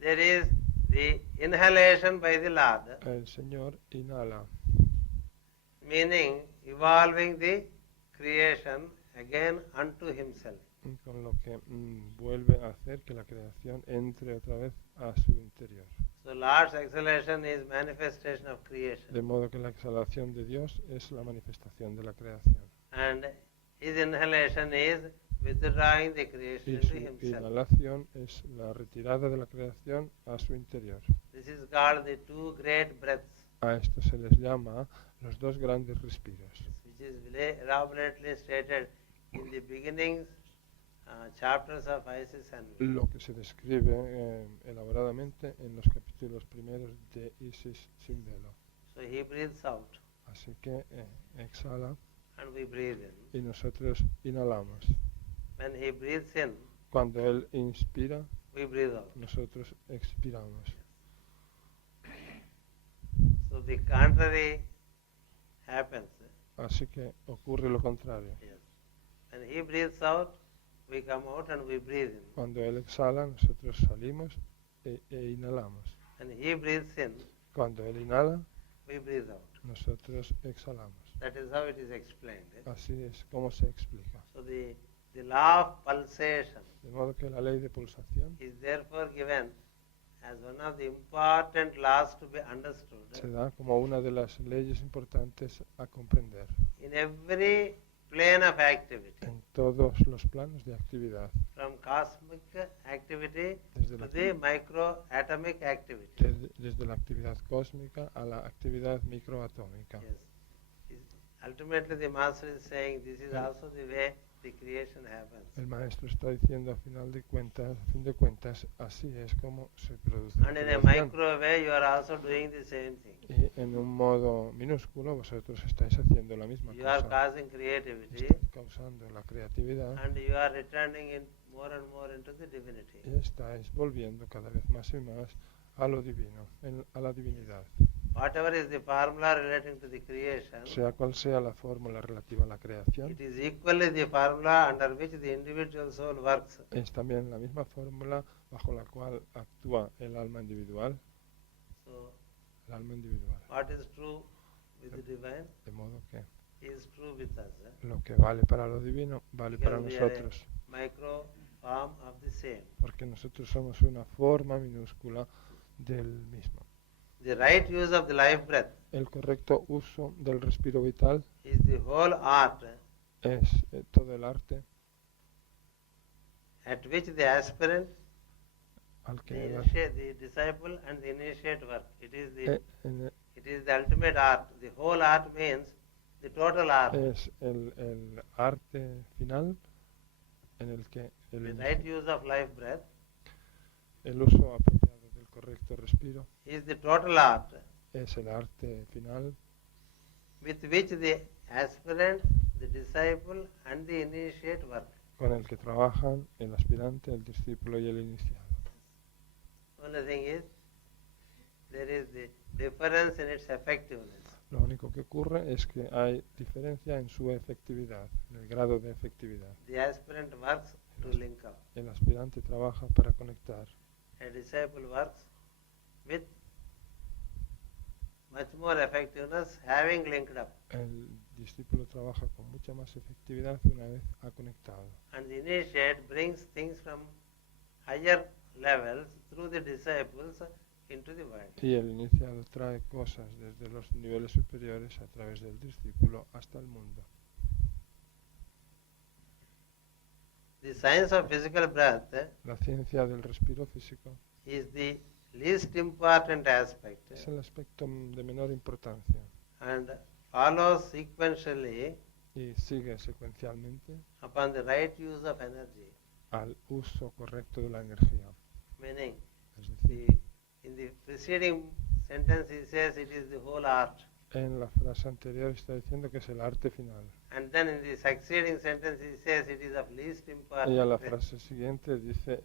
there is the inhalation by the Lord, el Señor inhala, meaning evolving the creation again unto Himself. con lo que vuelve a hacer que la creación entre otra vez a su interior. So Lord's exhalation is manifestation of creation, De modo que la exhalación de Dios es la manifestación de la creación. and His inhalation is withdrawing the creation Y into su Himself. inhalación es la retirada de la creación a su interior. This is called the two great breaths, A esto se les llama los dos grandes respiros, which is elaborately stated in the beginnings chapters of Isis and Me. lo que se describe elaboradamente en los capítulos primeros de Isis sin velo. So He breathes out, Así que exhala and we breathe in. y nosotros inhalamos. When He breathes in, Cuando Él inspira, we breathe out. nosotros expiramos. So the contrary happens. Así que ocurre lo contrario. Yes. When He breathes out, we come out and we breathe in. Cuando Él exhala, nosotros salimos e inhalamos. When He breathes in, Cuando Él inhala, we breathe out. nosotros exhalamos. That is how it is explained. Así es como se explica. So the law of pulsation De modo que la ley de pulsación is therefore given as one of the important laws to be understood se da como una de las leyes importantes a comprender in every plane of activity, en todos los planos de actividad, from cosmic activity desde to la, the microatomic activity. desde la actividad cósmica a la actividad microatómica. Yes. ultimately the master is saying this is also the way the creation happens. El maestro está diciendo a fin de cuentas, así es como se produce la And in a creación. micro way you are also doing the same thing. Y en un modo minúsculo vosotros estáis haciendo la misma You are cosa. causing creativity Estáis causando la creatividad and you are returning in more and more into the divinity. y estáis volviendo cada vez más y más a lo divino, a la divinidad. Whatever is the formula relating to the creation, Sea cual sea la fórmula relativa a la creación, it is equally the formula under which the individual soul works. es también la misma fórmula bajo la cual actúa el alma individual. So, El alma individual. what is true with the divine De modo que is true with us. lo que vale para lo divino vale para Because we are nosotros, a micro form of the same. porque nosotros somos una forma minúscula del mismo. The right use of the life breath El correcto uso del respiro vital is the whole art es todo el arte at which the aspirant, al the, que the disciple and the initiate work. It is en- the ultimate art. The whole art means the total art. es el arte final en el que The el right use of life breath uso apropiado del correcto respiro is the total art es el arte final with which the aspirant, the disciple and the initiate work. con el que trabajan el aspirante, el discípulo y el iniciado. Only thing is, there is the difference in its effectiveness. Lo único que ocurre es que hay diferencia en su efectividad, en el grado de efectividad. The aspirant works to link up. El aspirante trabaja para conectar. A disciple works with much more effectiveness having linked up. El discípulo trabaja con mucha más efectividad una vez ha conectado. And the initiate brings things from higher levels through the disciples into the world. Y el iniciado trae cosas desde los niveles superiores a través del discípulo hasta el mundo. The science of physical breath La ciencia del respiro físico is the least important aspect es el aspecto de menor importancia and follows sequentially y sigue secuencialmente upon the right use of energy. al uso correcto de la energía. Meaning, Es decir, in the preceding sentence he says it is the whole art. en la frase anterior está diciendo que es el arte final. And then in the succeeding sentence he says it is of least Y a importance. la frase siguiente dice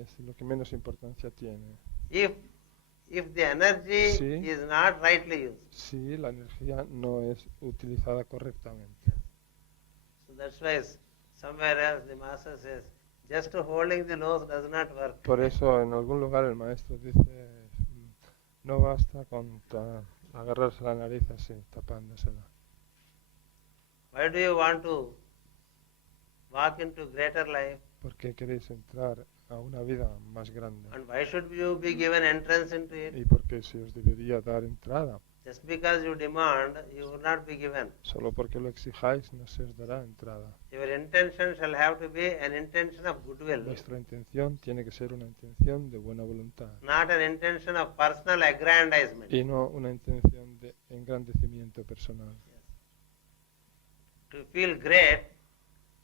es lo que menos importancia tiene. If the energy Sí. is not rightly used. Si la energía no es utilizada correctamente. So that's why somewhere else the master says, just holding the nose does not work. Por eso en algún lugar el maestro dice no basta con agarrarse la nariz así, tapándosela. Why do you want to walk into greater life? ¿Por qué queréis entrar a una vida más grande? And why should you be given entrance into it? ¿Y por qué se os debería dar entrada? Just because you demand, you will not be given. Solo porque lo exijáis no se os dará entrada. Your intention shall have to be an intention of goodwill, Vuestra intención tiene que ser una intención de buena voluntad not an intention of personal aggrandizement. y no una intención de engrandecimiento personal. To feel great,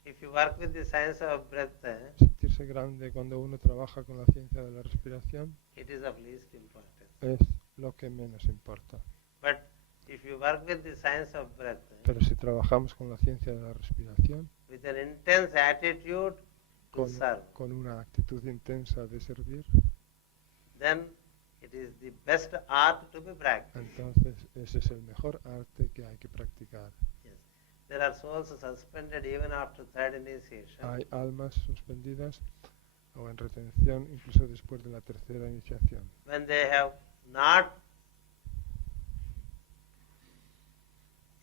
if you work with the science of breath, Sentirse grande cuando uno trabaja con la ciencia de la respiración it is of least importance. es lo que menos importa. But if you work with the science of breath, Pero si trabajamos con la ciencia de la respiración, with an intense attitude to con, serve, con una actitud intensa de servir, then it is the best art to be practiced. entonces ese es el mejor arte que hay que practicar. Yes. There are souls suspended even after third initiation. Hay almas suspendidas o en retención incluso después de la tercera iniciación. When they have not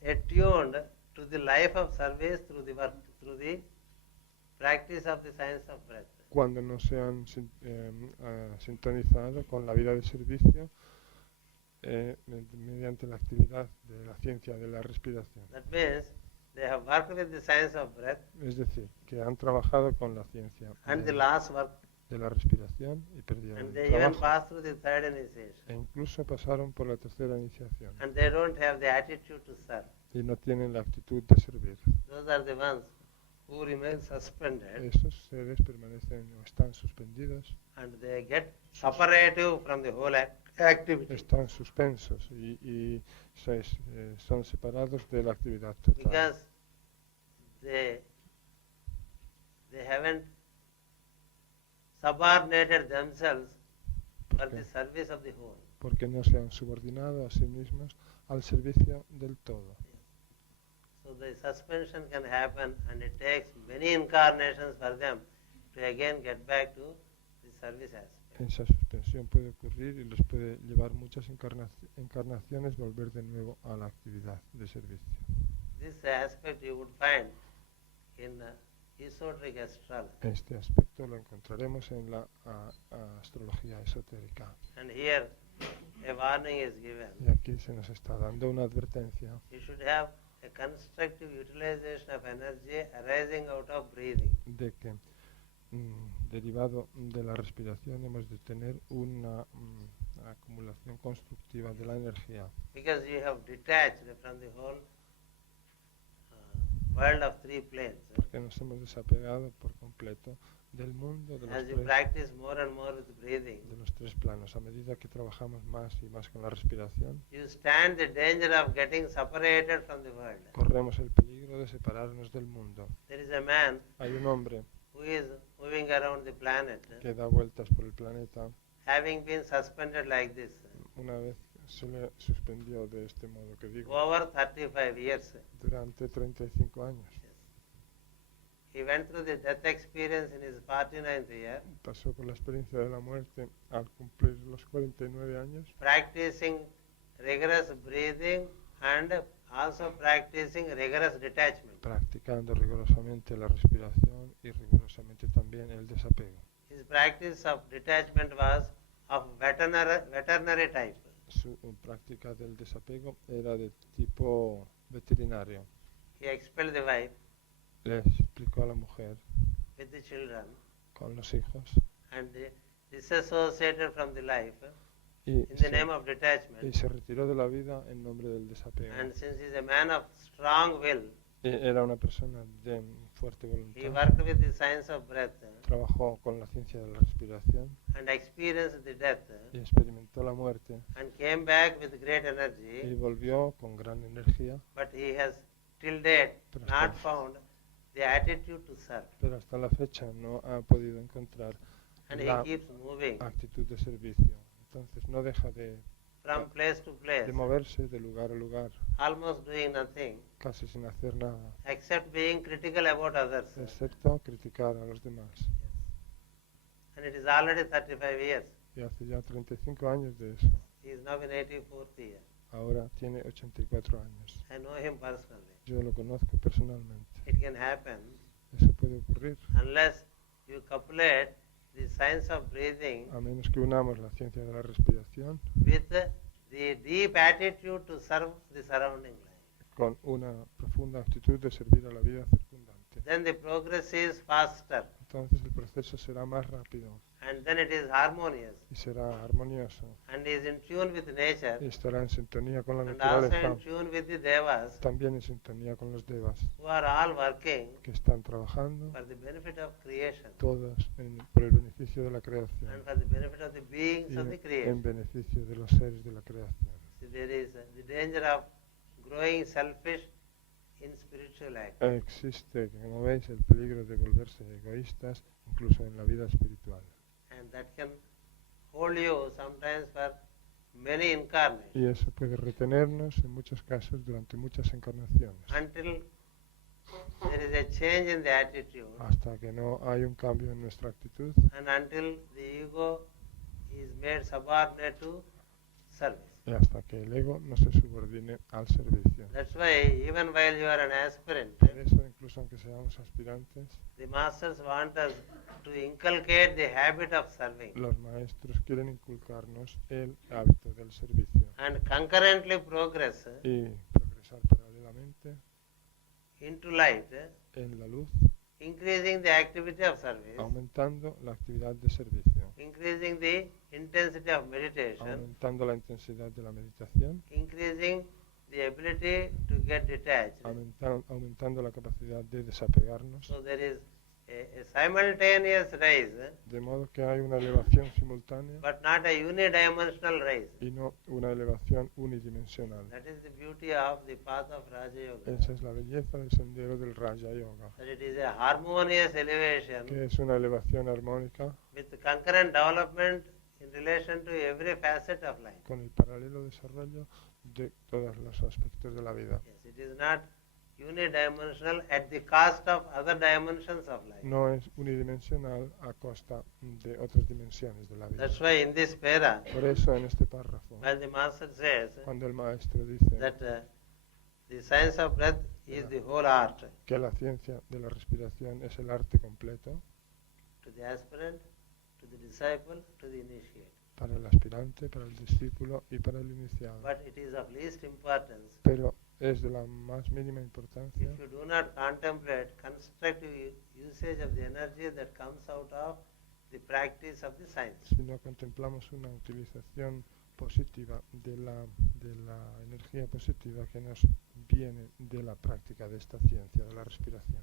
attuned to the life of service through the work, through the practice of the science of breath. Cuando no se han sintonizado con la vida de servicio mediante la actividad de la ciencia de la respiración. That means they have worked with the science of breath Es decir, que han trabajado con la ciencia and the last work, de la respiración y perdieron and el they even trabajo. passed through the third initiation. E incluso pasaron por la tercera iniciación. And they don't have the attitude to serve. y no tienen la actitud de servir. Those are the ones who remain suspended Esos seres permanecen o están suspendidos, and they get separated from the whole activity. están suspensos y son separados de la actividad total. Because they haven't subordinated themselves for the service of the whole. Porque no se han subordinado a sí mismos al servicio del todo. So the suspension can happen and it takes many incarnations for them to again get back to the service aspect. Esa suspensión puede ocurrir y les puede llevar muchas encarnaciones volver de nuevo a la actividad de servicio. This aspect you would find in esoteric astrology. Este aspecto lo encontraremos en la astrología esotérica. And here a warning is given. Y aquí se nos está dando una advertencia You should have a constructive utilization of energy arising out of breathing. de que derivado de la respiración hemos de tener una acumulación constructiva de la energía. Because you have detached from the whole world of three planes. Porque nos hemos desapegado por completo del mundo de As you practice more and more with breathing, los tres planos. A medida que trabajamos más y más con la respiración, you stand the danger of getting separated from the world. corremos el peligro de separarnos del mundo. There is a man Hay un hombre who is moving around the planet, que da vueltas por el planeta. having been suspended like this Una vez se le suspendió de este modo que digo, over 35 years. durante 35 años. He went through the death experience in his 49th year, Pasó por la experiencia de la muerte al cumplir los 49 años, practicing rigorous breathing and also practicing rigorous detachment. practicando rigurosamente la respiración y rigurosamente también el desapego. His practice of detachment was of veterinary type. Su práctica del desapego era de tipo veterinario. He expelled the wife Le explicó a la mujer with the children con los hijos and disassociated from the life y in the name of detachment. se retiró de la vida en nombre del desapego. And since he is a man of strong will, Era una persona de fuerte he voluntad. worked with the science of breath Trabajó con la ciencia de la respiración and experienced the death y experimentó la muerte and came back with great y energy, volvió con gran energía, but he has till date Pero not hasta- found the attitude to serve. pero hasta la fecha no ha podido encontrar And la he keeps moving actitud de servicio. Entonces no deja de from place to place, moverse de lugar a lugar, almost doing nothing casi sin hacer nada, except being critical about others. excepto criticar a los demás. And it is already 35 years. Y hace ya 35 años de eso. He is now in 84th year. Ahora tiene 84 años. I know him personally. Yo lo conozco personalmente. It can happen Eso puede ocurrir unless you couple the science of breathing a menos que unamos la ciencia de la respiración with the deep attitude to serve the surrounding life. con una profunda actitud de servir a la vida circundante. Then the progress is faster Entonces el proceso será más rápido and then it is harmonious y será armonioso and is in tune with nature y estará en sintonía con la and also naturaleza, in tune with the devas también en sintonía con los devas, who are all working que están trabajando for the benefit of creation todos por el beneficio de la creación and for the benefit of the beings y of the en creation. beneficio de los seres de la creación. So there is the danger of growing selfish in spiritual act. Existe, como veis, el peligro de volverse egoístas incluso en la vida espiritual. And that can hold you sometimes for many incarnations Y eso puede retenernos en muchos casos durante muchas encarnaciones, until there is a change in the attitude hasta que no hay un cambio en nuestra actitud and until the ego is made subordinate to service. y hasta que el ego no se subordine al servicio. That's why even while you are an aspirant, Por eso, incluso aunque seamos aspirantes, the masters want us to inculcate the habit of serving los maestros quieren inculcarnos el hábito del servicio and concurrently progress y progresar paralelamente into light, en la luz, increasing the activity of service, aumentando la actividad de servicio, increasing the intensity of meditation, aumentando la intensidad de la meditación, increasing the the ability to get detached. aumentando la capacidad de desapegarnos, So there is a simultaneous rise, de modo que hay una elevación simultánea but not a unidimensional rise. y no una elevación unidimensional. That is the beauty of the path of Raja Yoga. Esa es la belleza del sendero del Raja Yoga, That it is a harmonious elevation que es una elevación armónica with concurrent development in relation to every facet of life. con el paralelo desarrollo de todos los aspectos de la vida. Yes, it is not unidimensional at the cost of other dimensions of life. No es unidimensional a costa de otras dimensiones de la vida. That's why in this para, Por eso en este párrafo, when the master says cuando el maestro dice that the science of breath is the whole art que la ciencia de la respiración es el arte completo to the aspirant, to the disciple, to the initiate. para el aspirante, para el discípulo y para el iniciado. But it is of least importance Pero es de la más mínima importancia if you do not contemplate constructive usage of the energy that comes out of the practice of the science. si no contemplamos una utilización positiva de la energía positiva que nos viene de la práctica de esta ciencia de la respiración.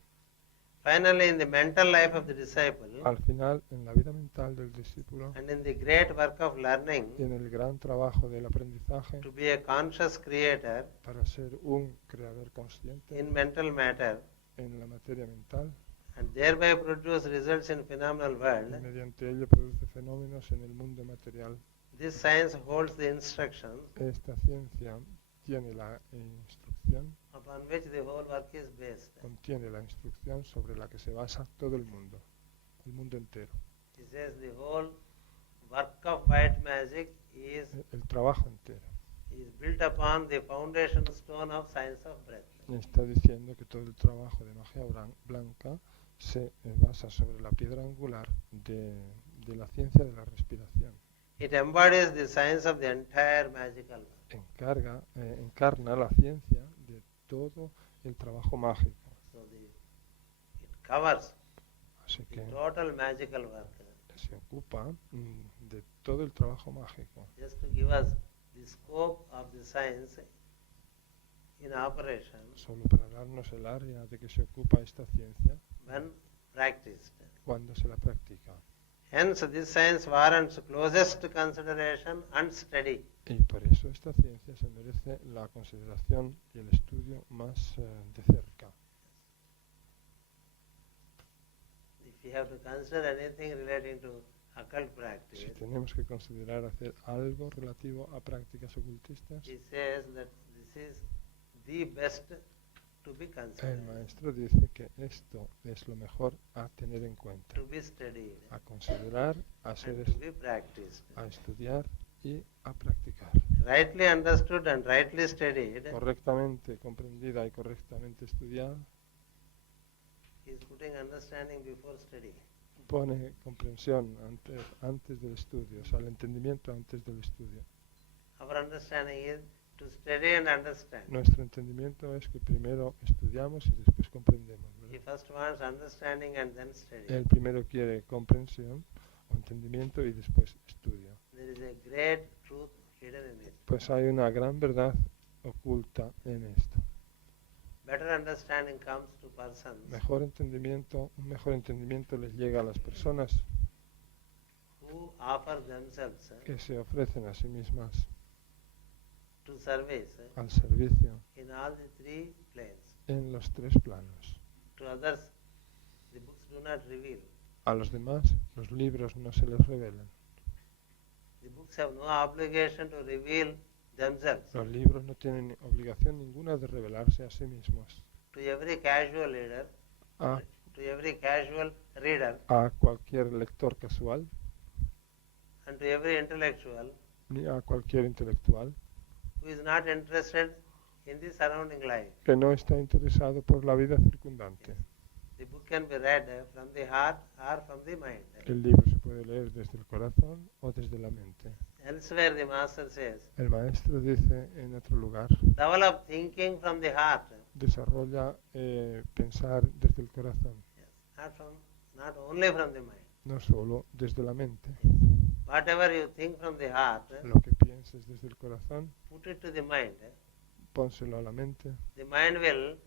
Finally, in the mental life of the disciple Al final, en la vida mental del discípulo and in the great work of learning, y en el gran trabajo del aprendizaje to be a conscious creator para ser un creador consciente in mental matter en la materia mental and thereby produce results in phenomenal y world, mediante ello produce fenómenos en el mundo material. this science holds the instructions Esta ciencia tiene la instrucción, upon which the whole work is based. contiene la instrucción sobre la que se basa todo el mundo entero. He says the whole work of white magic is El trabajo entero. built upon the foundation stone of science of breath. Está diciendo que todo el trabajo de magia blanca se basa sobre la piedra angular de la ciencia de la respiración. It embodies the science of the entire magical work. Encarna la ciencia de todo el trabajo mágico. So it covers Así the que total magical work. se ocupa de todo el trabajo mágico. Just to give us the scope of the science in operation Solo para darnos el área de que se ocupa esta ciencia when practiced. cuando se la practica. Hence, this science warrants closest consideration and study. Y por eso esta ciencia se merece la consideración y el estudio más de cerca. If you have to consider anything relating to occult practice, Si tenemos que considerar hacer algo relativo a prácticas ocultistas, he says that this is the best to be el considered, maestro dice que esto es lo mejor a tener en cuenta, to be studied, a considerar, a, ser and to be practiced. a estudiar y a practicar. Rightly understood and rightly studied, Correctamente comprendida y correctamente estudiada, he is putting understanding before study. pone comprensión antes del estudio, o sea, el entendimiento antes del estudio. Our understanding is to study and understand. Nuestro entendimiento es que primero estudiamos y después comprendemos, He ¿verdad? first wants understanding and then study. Él primero quiere comprensión o entendimiento y después estudio. There is a great truth hidden in it. Pues hay una gran verdad oculta en esto. Better understanding comes to persons Un mejor entendimiento les llega a las personas who offer themselves que se ofrecen a sí mismas to service al servicio in all the three planes. en los tres planos. To others, the books do not reveal. A los demás, los libros no se les revelan. The books have no obligation to reveal themselves. Los libros no tienen obligación ninguna de revelarse a sí mismos. To every casual reader, A, to every casual reader, a cualquier lector casual, and to every intellectual ni a cualquier intelectual who is not interested in the surrounding life. que no está interesado por la vida circundante. The book can be read from the heart or from the mind. El libro se puede leer desde el corazón o desde la mente. Elsewhere, the master says, El maestro dice en otro lugar, develop thinking from the heart, desarrolla pensar desde el corazón, not only from the mind. no solo desde la mente. Whatever you think from the heart, Lo que pienses desde el corazón, put it to the mind. pónselo a la mente, the mind will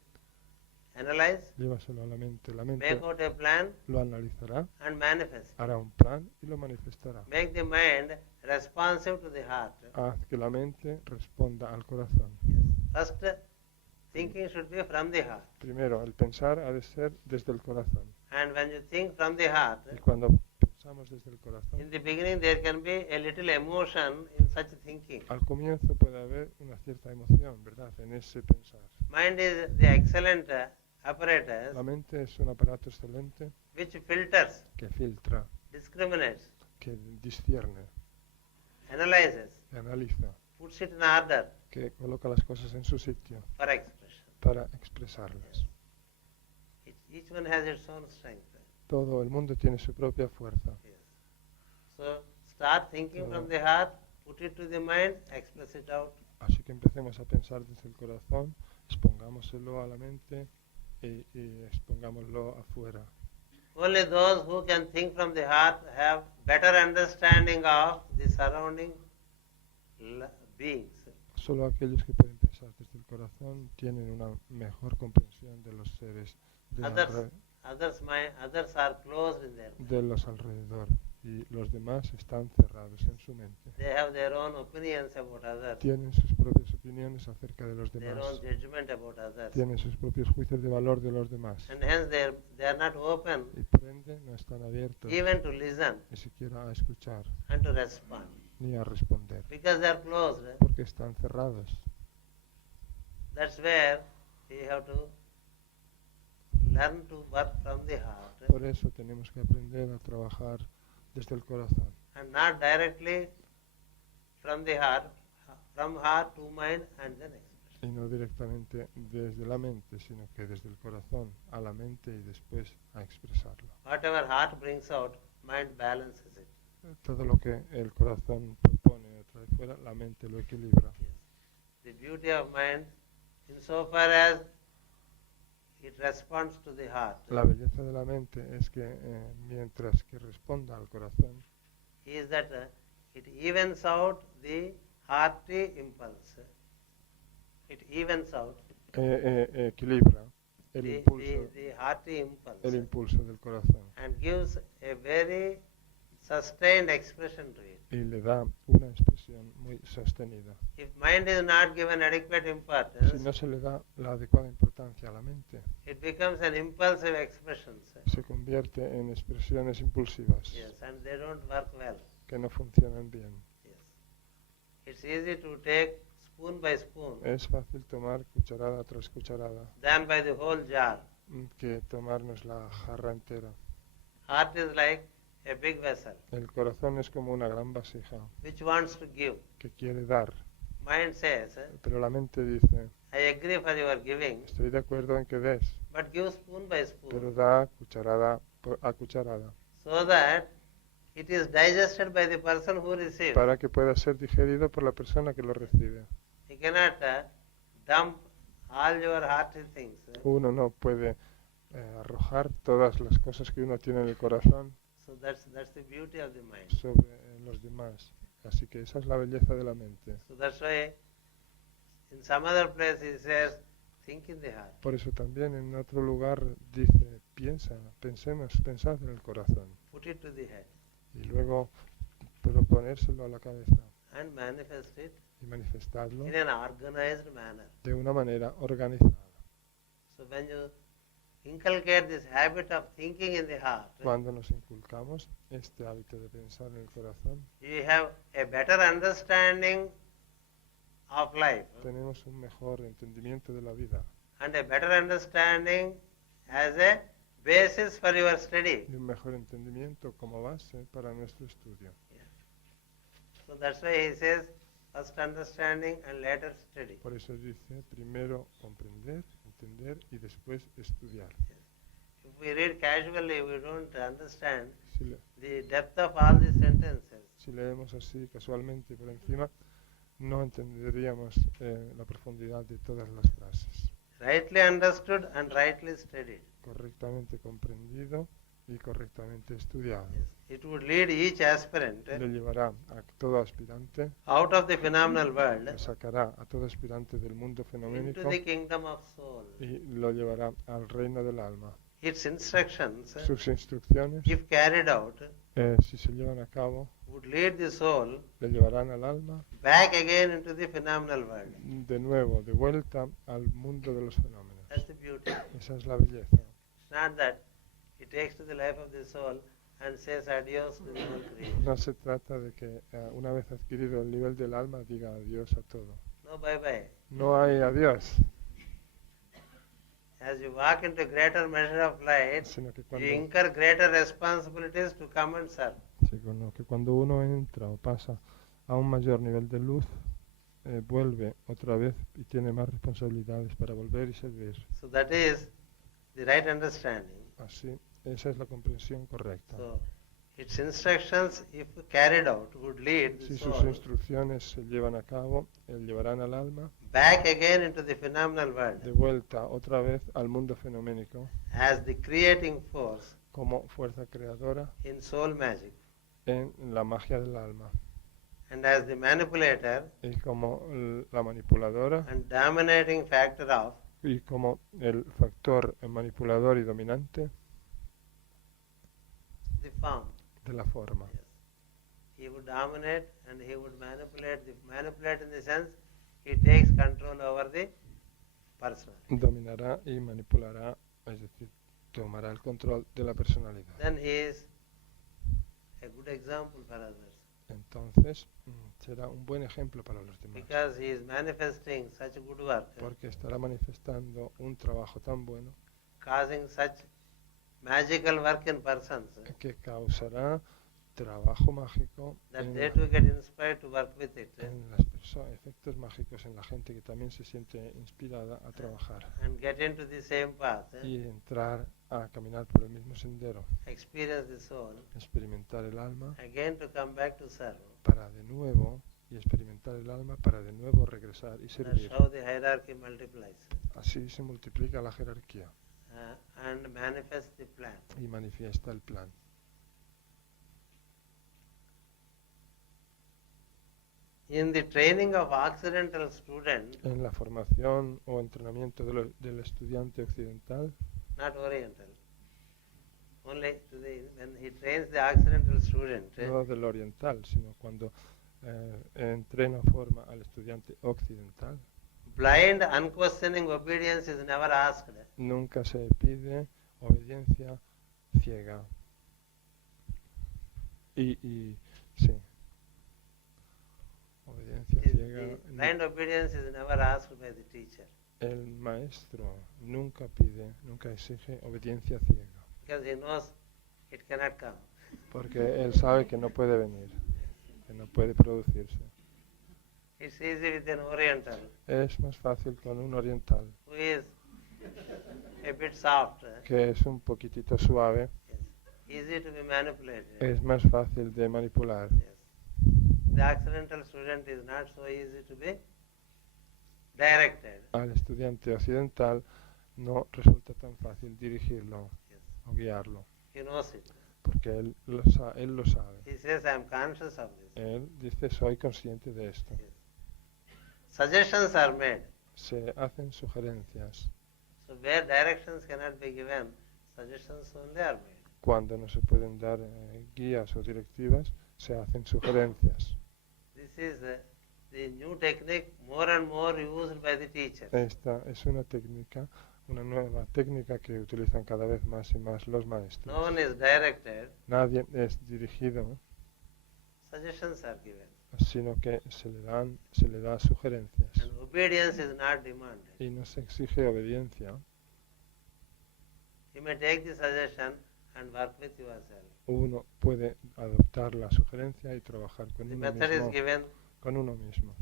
analyze, llévaselo a la mente make out a plan lo analizará, and manifest. hará un plan y lo manifestará. Make the mind responsive to the heart. Haz que la mente responda al corazón. First, thinking should be from the heart. Primero, el pensar ha de ser desde el corazón. And when you think from the heart, Y cuando pensamos desde el corazón, in the beginning there can be a little emotion in such thinking. al comienzo puede haber una cierta emoción, ¿verdad?, en ese pensar. Mind is the excellent apparatus La mente es un aparato excelente which filters, que filtra, discriminates, que discierne, analyzes, que analiza, puts it in order que coloca las cosas en su sitio for expression. para expresarlas. Each one has its own strength. Todo el mundo tiene su propia fuerza. Yes. So start thinking from the heart, put it to the mind, express it out. Así que empecemos a pensar desde el corazón, expongámoselo a la mente y expongámoslo afuera. Only those who can think from the heart have better understanding of the surrounding beings. Solo aquellos que pueden pensar desde el corazón tienen una mejor comprensión de los seres Others are closed in their mind. de los alrededor y los demás están cerrados en su mente. They have their own opinions about others, Tienen sus propias opiniones acerca de los their demás. own judgment about others. Tienen sus propios juicios de valor de los demás. And hence they are not open Y por ende no están abiertos even to listen ni siquiera a escuchar and to respond. ni a responder. Because they are closed, Porque están cerrados. that's where you have to learn to work from the heart Por eso tenemos que aprender a trabajar desde el corazón. and not directly from the heart, from heart to mind and then expression. Y no directamente desde la mente, sino que desde el corazón a la mente y después a expresarlo. Whatever heart brings out, mind balances it. Todo lo que el corazón propone o trae fuera, la mente lo equilibra. Yes. The beauty of mind, insofar as it responds to the heart, La belleza de la mente es que mientras que responda al corazón, is that it evens out the hearty impulse. It evens out equilibra el the hearty impulse impulso del corazón and gives a very sustained expression to it. y le da una expresión muy sostenida. If mind is not given adequate Si importance, no se le da la adecuada importancia a la mente, it becomes an impulsive expression. se convierte en expresiones impulsivas Yes, and they don't work well. que no funcionan bien. Yes. It's easy to take spoon by spoon Es fácil tomar cucharada tras cucharada than by the whole jar. que tomarnos la jarra entera. Heart is like a big vessel El corazón es como una gran vasija which wants to give. que quiere dar, Mind says, pero la mente dice, I agree for your giving, estoy de acuerdo en que des, but give spoon by pero spoon da cucharada a cucharada so that it is digested by the person who receives. para que pueda ser digerido por la persona que lo recibe. You cannot dump all your hearty things Uno no puede arrojar todas las cosas que uno tiene en el corazón so that's the beauty of the mind. sobre los demás. Así que esa es la belleza de la mente. So that's why in some other place he says, think in the heart. Por eso también en otro lugar dice, pensad en el corazón. Put it to the head Y luego proponérselo a la cabeza and manifest it y manifestarlo in an organized manner. de una manera organizada. So when you inculcate this habit of thinking in the heart, Cuando nos inculcamos este hábito de pensar en el corazón, you have a better understanding of life tenemos un mejor entendimiento de la vida and a better understanding as a basis for your study. y un mejor entendimiento como base para nuestro estudio. So that's why he says, first understanding and later study. Por eso dice, primero comprender, entender y después estudiar. If we read casually, we don't understand Si, the depth of all these sentences. si leemos así casualmente por encima, no entenderíamos la profundidad de todas las frases. Rightly understood and rightly studied. Correctamente comprendido y correctamente estudiado. It would lead each aspirant Le llevará a todo aspirante, out of the phenomenal le world sacará a todo aspirante del mundo into fenoménico the kingdom of soul. y lo llevará al reino del alma. Its instructions, Sus instrucciones, if carried out, si se llevan a cabo, would lead the soul le llevarán al alma back again into the phenomenal world. de nuevo, de vuelta al mundo de los fenómenos. That's the beauty. Esa es la belleza. It's not that it takes to the life of the soul and says adios to the whole creation. No se trata de que una vez adquirido el nivel del alma diga adiós a todo. No bye bye. No hay adiós, As you walk into greater measure of light, sino que you cuando, incur greater responsibilities to come and serve. sino que cuando uno entra o pasa a un mayor nivel de luz, vuelve otra vez y tiene más responsabilidades para volver y servir. So that is the right understanding. Así, esa es la comprensión correcta. So its instructions, if carried out, would lead the Si sus soul instrucciones se llevan a cabo, llevarán al alma back again into the phenomenal de world vuelta otra vez al mundo fenoménico as the creating force como fuerza creadora in soul magic en la magia del alma and as the manipulator y como la manipuladora and dominating factor of y como el factor manipulador y dominante the form. de la forma. Yes. He would dominate and he would manipulate in the sense he takes control over the person. Dominará y manipulará, es decir, tomará el control de la personalidad. Then he is a good example for others Entonces será un buen ejemplo para los demás, because he is manifesting such good work, porque estará manifestando un trabajo tan bueno causing such magical work in persons que causará trabajo mágico that en, they too get inspired to work with it las personas, efectos mágicos en la gente que también se siente inspirada a trabajar and get into the same path, y entrar a caminar por el mismo sendero, experience the soul, experimentar el alma again to come back to serve. para de nuevo y experimentar el alma para de nuevo regresar y That's servir. how the hierarchy multiplies Así se multiplica la jerarquía and manifests the plan. y manifiesta el plan. In the training of Occidental student, En la formación o entrenamiento del estudiante occidental, not Oriental, only when he trains the Occidental student, no del oriental, sino cuando entrena forma al estudiante occidental, blind, unquestioning obedience is never asked. nunca se pide obediencia ciega. Y sí, obediencia ciega. The blind obedience is never asked by the teacher El maestro nunca pide, nunca exige obediencia ciega, because he knows it cannot come. porque él sabe que no puede venir, que no puede producirse. It's easy with an Oriental Es más fácil con un oriental, who is a bit soft, que es un poquitito suave, yes, easy to be manipulated. es más fácil de manipular. Yes. The Occidental student is not so easy to be directed. Al estudiante occidental no resulta tan fácil dirigirlo Yes. o guiarlo, He knows it. porque él lo sabe. He says, I am conscious of this. Él dice, soy consciente de esto. Yes. Suggestions are made. Se hacen sugerencias. So where directions cannot be given, suggestions only are made. Cuando no se pueden dar guías o directivas, se hacen sugerencias. This is the new technique more and more used by the teachers. Esta es una técnica, una nueva técnica que utilizan cada vez más y más los maestros. No one is directed, Nadie es dirigido, suggestions are given. sino que se le da sugerencias. And obedience is not demanded. Y no se exige obediencia. You may take the suggestion and work with yourself. Uno puede adoptar la sugerencia y trabajar con The uno method mismo. is given, Con uno mismo.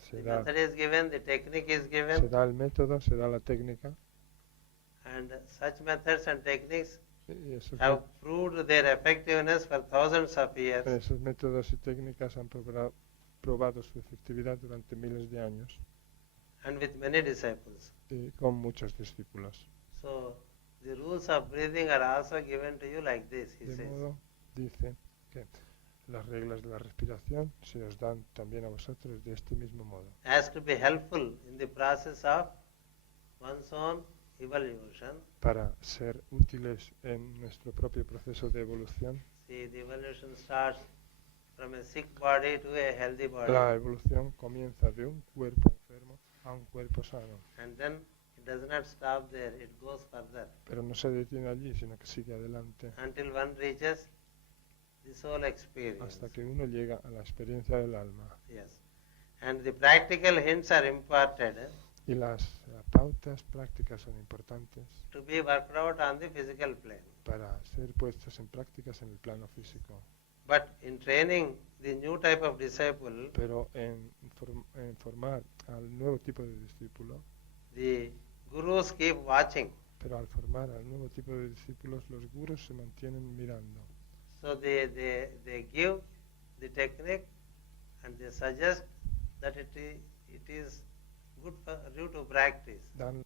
Se the da, method is given, the technique is se given, da el método, se da la técnica. and such methods and techniques Y have proved their effectiveness for thousands of years. esos métodos y técnicas han probado su efectividad durante miles de años And with many disciples. y con muchos discípulos. So The rules of breathing are also given to you like this, he De says. modo, dice, que las reglas de la respiración se os dan también a vosotros de este mismo modo. As to be helpful in the process of one's own evolution. Para ser útiles en nuestro propio proceso de evolución. See, the evolution starts from a sick body to a healthy body. La evolución comienza de un cuerpo enfermo a un cuerpo sano. And then it does not stop there, it goes further. Pero no se detiene allí, sino que sigue adelante. Until one reaches the soul experience. Hasta que uno llega a la experiencia del alma. Yes. And the practical hints are imparted Y las pautas prácticas son importantes to be worked out on the physical plane. para ser puestas en prácticas en el plano físico. But in training the new type of disciple, Pero en formar al nuevo tipo de discípulo, the gurus keep watching. pero al formar al nuevo tipo de discípulos, los gurús se mantienen mirando. So they give the technique and they suggest that it is good for you to practice. Dan